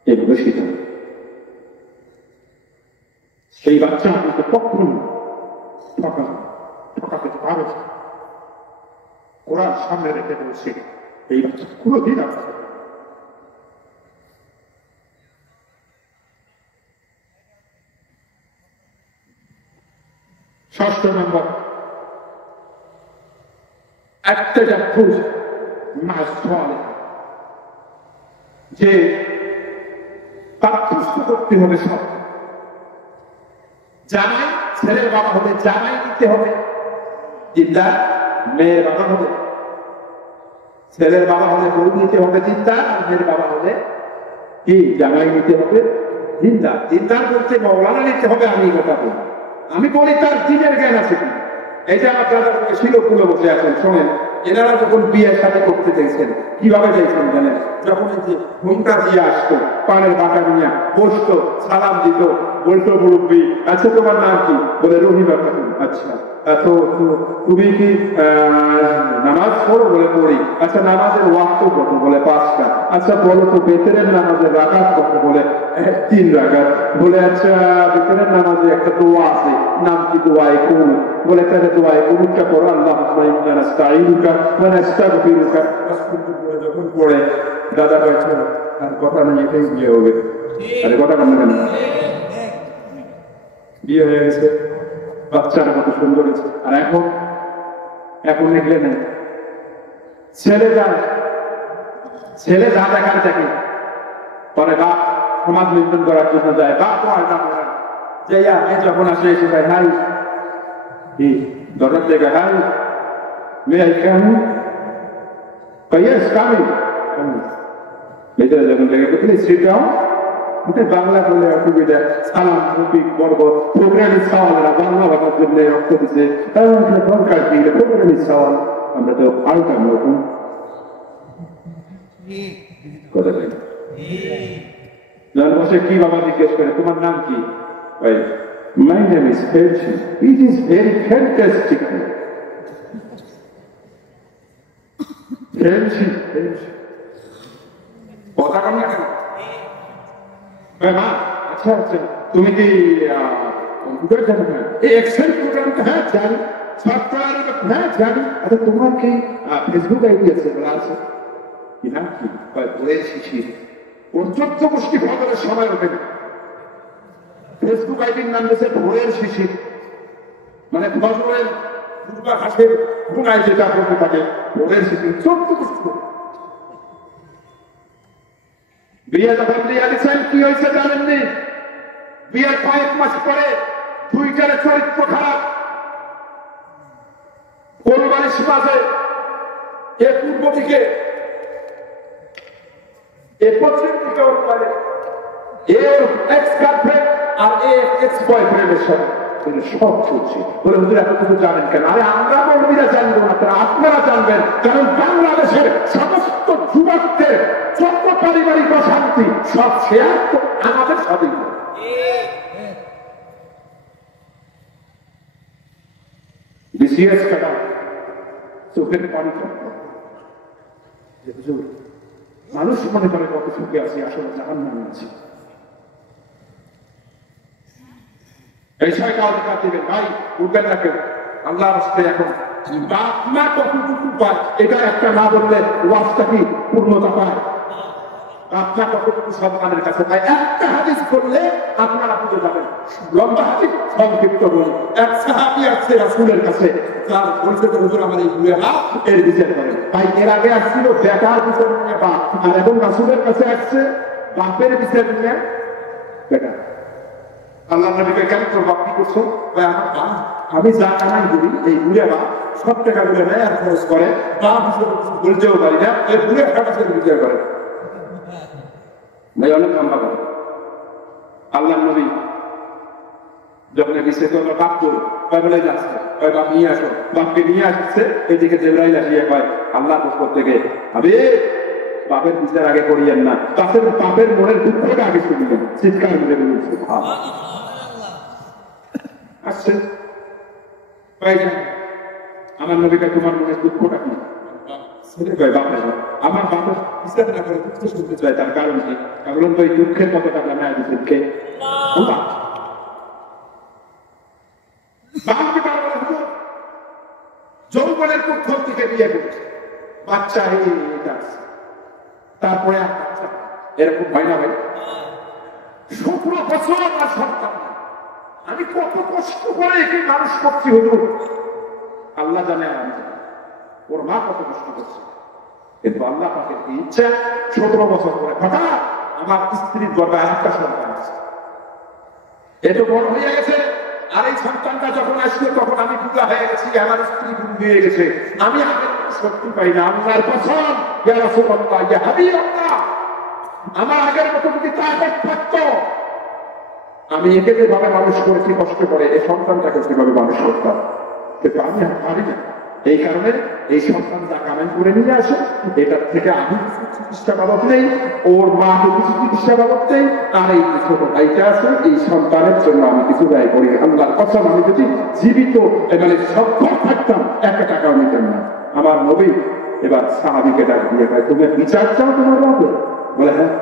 এগুলো শিখাবে সেই বাচ্চা আপনাকে কখনো ঠকাতে পারো, কোরআন সামনে রেখে বলছে এই বাচ্চা কোনোদিন আপনাকে। 6 নম্বর, التجفف مع الصالح, যে পাঠ্যস্থ করতে হবে সব। জামাই ছেলের বাবা হলে জামাই নিতে হবে দিনদার, মেয়ের বাবা হলে ছেলের বাবা হলে বউ নিতে হবে দিনদার, আর মেয়ের বাবা হলে কি জামাই নিতে হবে দিনদার। দিনদার বলতে মৌলানা নিতে হবে, আমি কথা বলি, আমি বলি তার দিনের জ্ঞান আছে কি, এই যে আমার দাদার শিলকুলে বসে আছেন, শোনেন, এনারা যখন বিয়ের সাথে করতে চাইছেন কিভাবে চাইছেন জানেন? যখন এই যে ঘুমটা দিয়ে আসতো, পানের বাটা নিয়ে বসতো, সালাম দিত, বলতো মুরব্বী, আচ্ছা তোমার নাম কি? বলে রহিমা খাতুন। আচ্ছা তো তুমি কি নামাজ পড়ো? বলে পড়ি। আচ্ছা নামাজের ওয়াক্ত কত? বলে 5টা। আচ্ছা বলো তো বেতনের নামাজের রাকাত কত? বলে 3 রাকাত। বলে আচ্ছা বেতনের নামাজে একটা দোয়া আছে, নাম কি? দোয়ায়ে কুনুত। বলে তাহলে দোয়ায়ে কুনুতটা করো, আল্লাহুম্মা ইন্না নাস্তাঈনুকা ওয়া নাস্তাগফিরুকা। যখন পড়ে দাদা কয়েছে আর কথা নেই, এটাই বিয়ে হবে। আরে কথা বলেন কেন? বিয়ে হয়ে গেছে, বাচ্চারা কত সুন্দর হয়েছে। আর এখন দেখলে নেই, ছেলে যা দেখার দেখে পরে বাপ সমাজ মেনটেন করার জন্য যায়, বাপ যাইয়া যখন আসে এসে যায়, হাই কি দরদ থেকে, হাই মেয়ে কেমন পাইয়াস কামি যখন লেগে বুঝলি সেটাও বাংলা বলে অসুবিধা, সালাম রফিক বর্গ প্রোগ্রাম সওয়ালরা বাংলা ভাষার জন্য রক্ত দিচ্ছে, দরকার কি প্রোগ্রাম সওয়াল? আমরা তো আলটা নতুন কথা বলি। বসে কি বাবা জিজ্ঞেস করে তোমার নাম কি? ভাই মাই নেম ইজ ফেলসি। It is very fantastic. ফেলসি কথা কম না কেন? মা আচ্ছা আচ্ছা তুমি কি কম্পিউটার জানো? না এই এক্সেল প্রোগ্রামটা? হ্যাঁ জানি। সফটওয়্যার? হ্যাঁ জানি। আচ্ছা তোমার কি ফেসবুক আইডি আছে? বলা আছে। কি নাম কি? বলে শিশির। ওর 14 গোষ্ঠী ফজরের সময় ওঠে ফেসবুক আইডির নাম দিয়েছে ভোরের শিশির, মানে ফজরের দুর্গা ঘাসের ঘুমায় যেটা করতে থাকে ভোরের শিশির। 14 গোষ্ঠী। বিয়ে যখন দিয়ে দিচ্ছেন কি হয়েছে জানেননি? বিয়ের কয়েক মাস পরে দুইটারে চরিত্র খারাপ, পরিবারের মাঝে এ পূর্ব দিকে এ পশ্চিম দিকে মানে এর এক্স গার্লফ্রেন্ড আর এক্স বয়ফ্রেন্ডের সাথে সব চলছে। বলে হুজুর এত কিছু জানেন কেন? আরে আমরা মৌলবীরা জানবো না, তারা আপনারা জানবেন, কারণ বাংলাদেশের সমস্ত যুবকদের যত পারিবারিক অশান্তি সব শেয়ার তো আমাদের সাথে। বিসিএস কাটা চোখের পানি মানুষ মনে করে কত সুখে আছি, আসলে জাহান্নামে আছি। এই সময়টা অধিকার দেবেন ভাই, উঠবেন না কেউ। আল্লাহ রাস্তায় এখন বাপ মা কতটুকু পায় এটা একটা না বললে ওয়াজটা কি পূর্ণতা পায়? আপনার কতটুকু সন্তানের কাছে পায় একটা হাদিস করলে আপনারা বুঝে যাবেন। লম্বা হাদিস সংক্ষিপ্ত বলি। এক সাহাবী আসছে রাসূলের কাছে, তার বলতে হুজুর আমার এই বুড়ে বাপ এর বিচার করেন। ভাই এর আগে আসছিল বেটার বিচার নিয়ে বাপ, আর এখন রাসূলের কাছে আসছে বাপের বিচার নিয়ে বেটা। আল্লাহ নবীকে কেন তোর বাপ কি করছো? ভাই আমার বাপ, আমি যা কামাই করি এই বুড়ে বাপ সব টাকা গুলো নেয় আর খরচ করে, বাপ বলতেও পারি না, এই বুড়ে কাছে বিচার করে। ভাই অনেক লম্বা করে। আল্লাহ নবী যখন বিচার করলো বাপ করো, বলে যাচ্ছে বাপ নিয়ে আসো, বাপকে নিয়ে আসছে। এদিকে জিবরাইল আসিয়া কয় আল্লাহ পক্ষ থেকে আবে বাপের বিচার আগে করিয়েন না, বাপের মনের দুঃখটা আগে শুনবেন। চিৎকার করে বলছে আসছে আমার নবীকে তোমার মনের দুঃখটা কি? ছেলে কয় বাপের আমার বাপের বিচার না করে দুঃখ শুনতে চায়, তার কারণ কি? কারণ তো এই দুঃখের কতটা জানায় দিচ্ছেন কে? যৌবনের প্রথম থেকে বিয়ে করছে, বাচ্চা তারপরে আর বাচ্চা এরকম হয় না ভাই? 17 বছর আমার সন্তান, আমি কত কষ্ট করে একে মানুষ করছি হুজুর, আল্লাহ জানে আর আমি জানি। ওর মা কত কষ্ট করছে, কিন্তু আল্লাহ পাকের কি ইচ্ছা 17 বছর পরে হঠাৎ আমার স্ত্রীর গর্ভে আরেকটা সন্তান আছে। এত বড় হয়ে গেছে, আর এই সন্তানটা যখন আসলো তখন আমি বুড়া হয়ে গেছি, আমার স্ত্রী বুড়ি হয়ে গেছে। আমি আগের শক্তি পাই না। আল্লাহর কসম ইয়া রাসূলুল্লাহ ইয়া হাবিবাল্লাহ, আমার আগের মতো যদি তাকত থাকতো আমি একে যেভাবে মানুষ করেছি কষ্ট করে এই সন্তানটাকে সেভাবে মানুষ করতাম। কিন্তু আমি আর পারি না। এই কারণে এই সন্তান যা কামাই করে নিয়ে আসে, এটার থেকে আমি কিছু চিকিৎসা বাবদ নেই, ওর মাকে কিছু চিকিৎসা বাবদ নেই, আর এই ছোট ভাইটা আছে এই সন্তানের জন্য আমি কিছু ব্যয় করি। আল্লাহর কসম, আমি যদি জীবিত মানে সক্ষম থাকতাম 1 টাকাও নিতাম না। আমার নবী এবার সাহাবীকে ডাক দিয়ে কয়, তুমি বিচার চাও তোমার বাপে? বলে হ্যাঁ।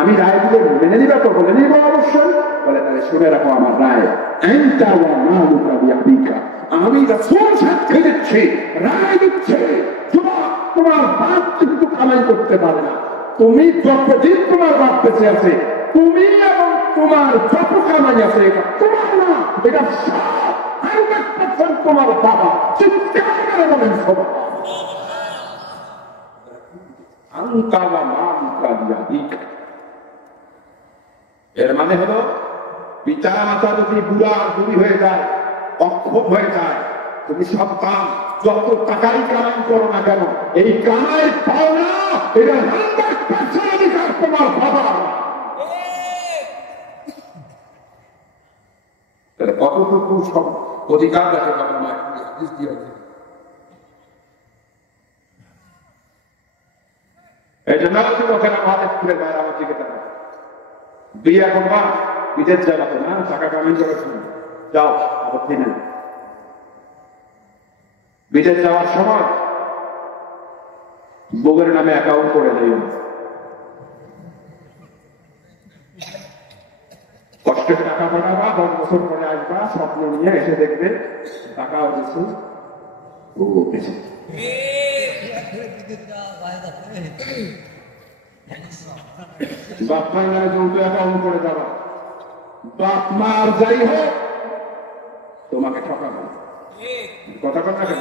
আমি রায় দিলে মেনে নিবা তো? বলে নিব অবশ্যই। বলে তাহলে শুনে রাখো আমার রায়, আইনটা ওয়া মালুকা বিআবিকা, আমি রাসূল সাক্ষী দিচ্ছি, রায় দিচ্ছে, তোমার বাপ কিন্তু কামাই করতে পারে না। তুমি যতদিন তোমার বাপ বেঁচে আছে, তুমি এবং তোমার যত কামাই আছে এটা তোমার না, এটা সব 100% তোমার বাবা। চিৎকার করে বলেন সবাই, আনতা ওয়া মালুকা বিআবিকা। এর মানে হলো পিতা মাতা যদি বুড়া বুড়ি হয়ে যায়, অক্ষম হয়ে যায়, তুমি সন্তান যত টাকাই কামাই করো না কেন, এই কামাই পাওনা এটা 100% অধিকার তোমার বাবা। তাহলে কতটুকু সব অধিকার রাখে বাবা মা? এই জন্য ওখানে আমাদের স্কুলের বাইরে আমার দিকে তাকায়, বিয়ে করবা, বিদেশ যাবা তো না, টাকা কামাই করার জন্য যাও, আপত্তি নেই। বিদেশ যাওয়ার সময় বউয়ের নামে অ্যাকাউন্ট করে দেয়, কষ্টের টাকা পাঠাবা, 10 বছর পরে আসবা, স্বপ্ন নিয়ে এসে দেখবে টাকাও দিচ্ছে, ও দিচ্ছে। বাপ মায়ের নামে যৌথ অ্যাকাউন্ট করে যাবা, বাপ মার যাই হোক তোমাকে ঠকাবে, কথা কথা কেন?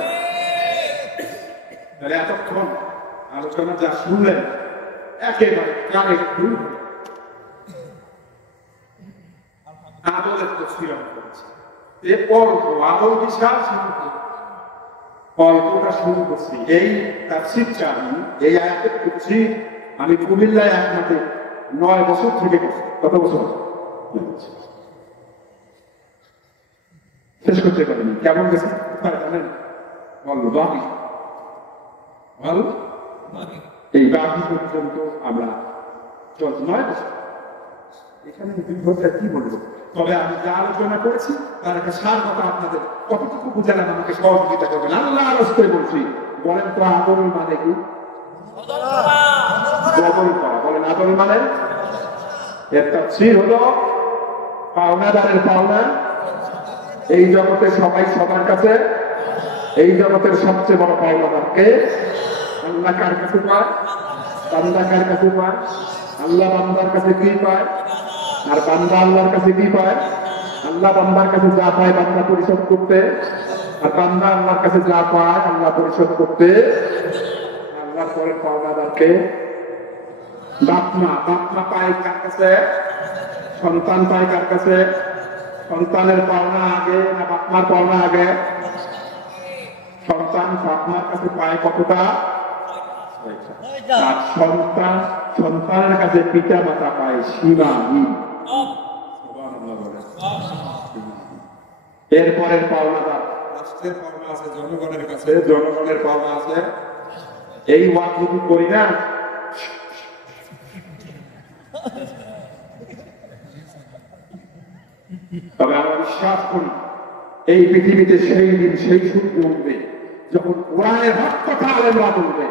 তাহলে এতক্ষণ আলোচনা যা শুনলেন একেবারে কারেক্ট আদলের তসবিরাম করেছে। এ পর্ব আদল বিশাল শুরু, পর্বটা শুরু করছি। এই তাফসীরটা আমি এই আয়াতের করছি আমি কুমিল্লায় একমাত্র 9 বছর থেকে করছি। কত বছর? শেষ করতে পারিনি। কেমন গেছে জানেন? বললো বাকি, বল এই বাকি পর্যন্ত আমরা চলছি 9 বছর। এখানে 2 ঘন্টা কি বলবো? তবে আমি যা আলোচনা করেছি তার একটা সার কথা আপনাদের কতটুকু বুঝালাম আমাকে সহযোগিতা করবেন। আল্লাহ রাস্তায় বলছি, বলেন তো আদল মানে কি? বদল করা। বলেন আদল মানে? এর তাফসীর হলো পাওনাদারের পাওনা। এই জগতে সবাই সবার কাছে, এই জগতের সবচেয়ে বড় পাওনাদার কে? আল্লাহ কার কাছে পায়? বান্দা কার কাছে পায়? আল্লাহ বান্দার কাছে কি পায়? আর বান্দা আল্লাহর কাছে কি পায়? আল্লাহ বান্দার কাছে যা পায় বান্দা পরিশোধ করতে, আর বান্দা আল্লাহর কাছে যা পায় আল্লাহ পরিশোধ করতে। আল্লাহর পরে পাওনাদারকে বাপ মা। বাপ মা পায় কার কাছে? সন্তান পায় কার কাছে? সন্তানের পাওনা আগে না বাপ মার পাওনা আগে? সন্তান বাপ মার কাছে পায় কতটা? আর সন্তানের কাছে পিতা মাতা পায় সীমাহীন। এরপরের পাওনাদার রাষ্ট্রের পাওনা আছে, জনগণের কাছে, জনগণের পাওনা আছে। এই ওয়াদটুকু করি না, তবে আমরা বিশ্বাস করি এই পৃথিবীতে সেই দিন সেই সূর্য উঠবে যখন কোরআনের হক কথা আলেমরা বলবে,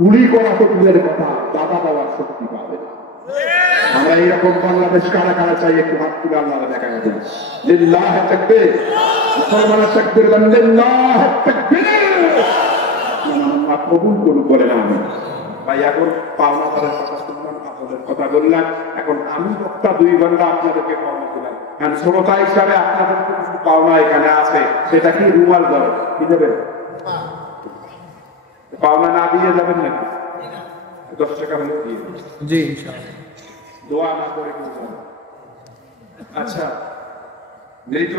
গুলি করা তো দূরের কথা, দাদা দেওয়ার শক্তি পাবে না। আমরা এইরকম বাংলাদেশ কারা কারা চাই? একটু হাত তুলে আল্লাহ দেখা গেছে। লিল্লাহ তাকবীর, মুসলমানের তাকবীর, লিল্লাহ তাকবীর। আল্লাহ কবুল করুন বলে না আমি ভাই। এখন পাওনাদারের কথা শুনলাম, আপনাদের কথা বললাম। এখন আমি বক্তা 2 ঘন্টা আপনাদেরকে পাওনা দিলাম, কারণ শ্রোতা হিসাবে আপনাদের কিছু পাওনা এখানে আছে। সেটা কি? রুমাল ধরে কি দেবেন? পাওনা না দিয়ে যাবেন নাকি? 10 টাকা হলে দিয়ে জি ইনশাআল্লাহ, দোয়া না করে কিন্তু। আচ্ছা, মৃত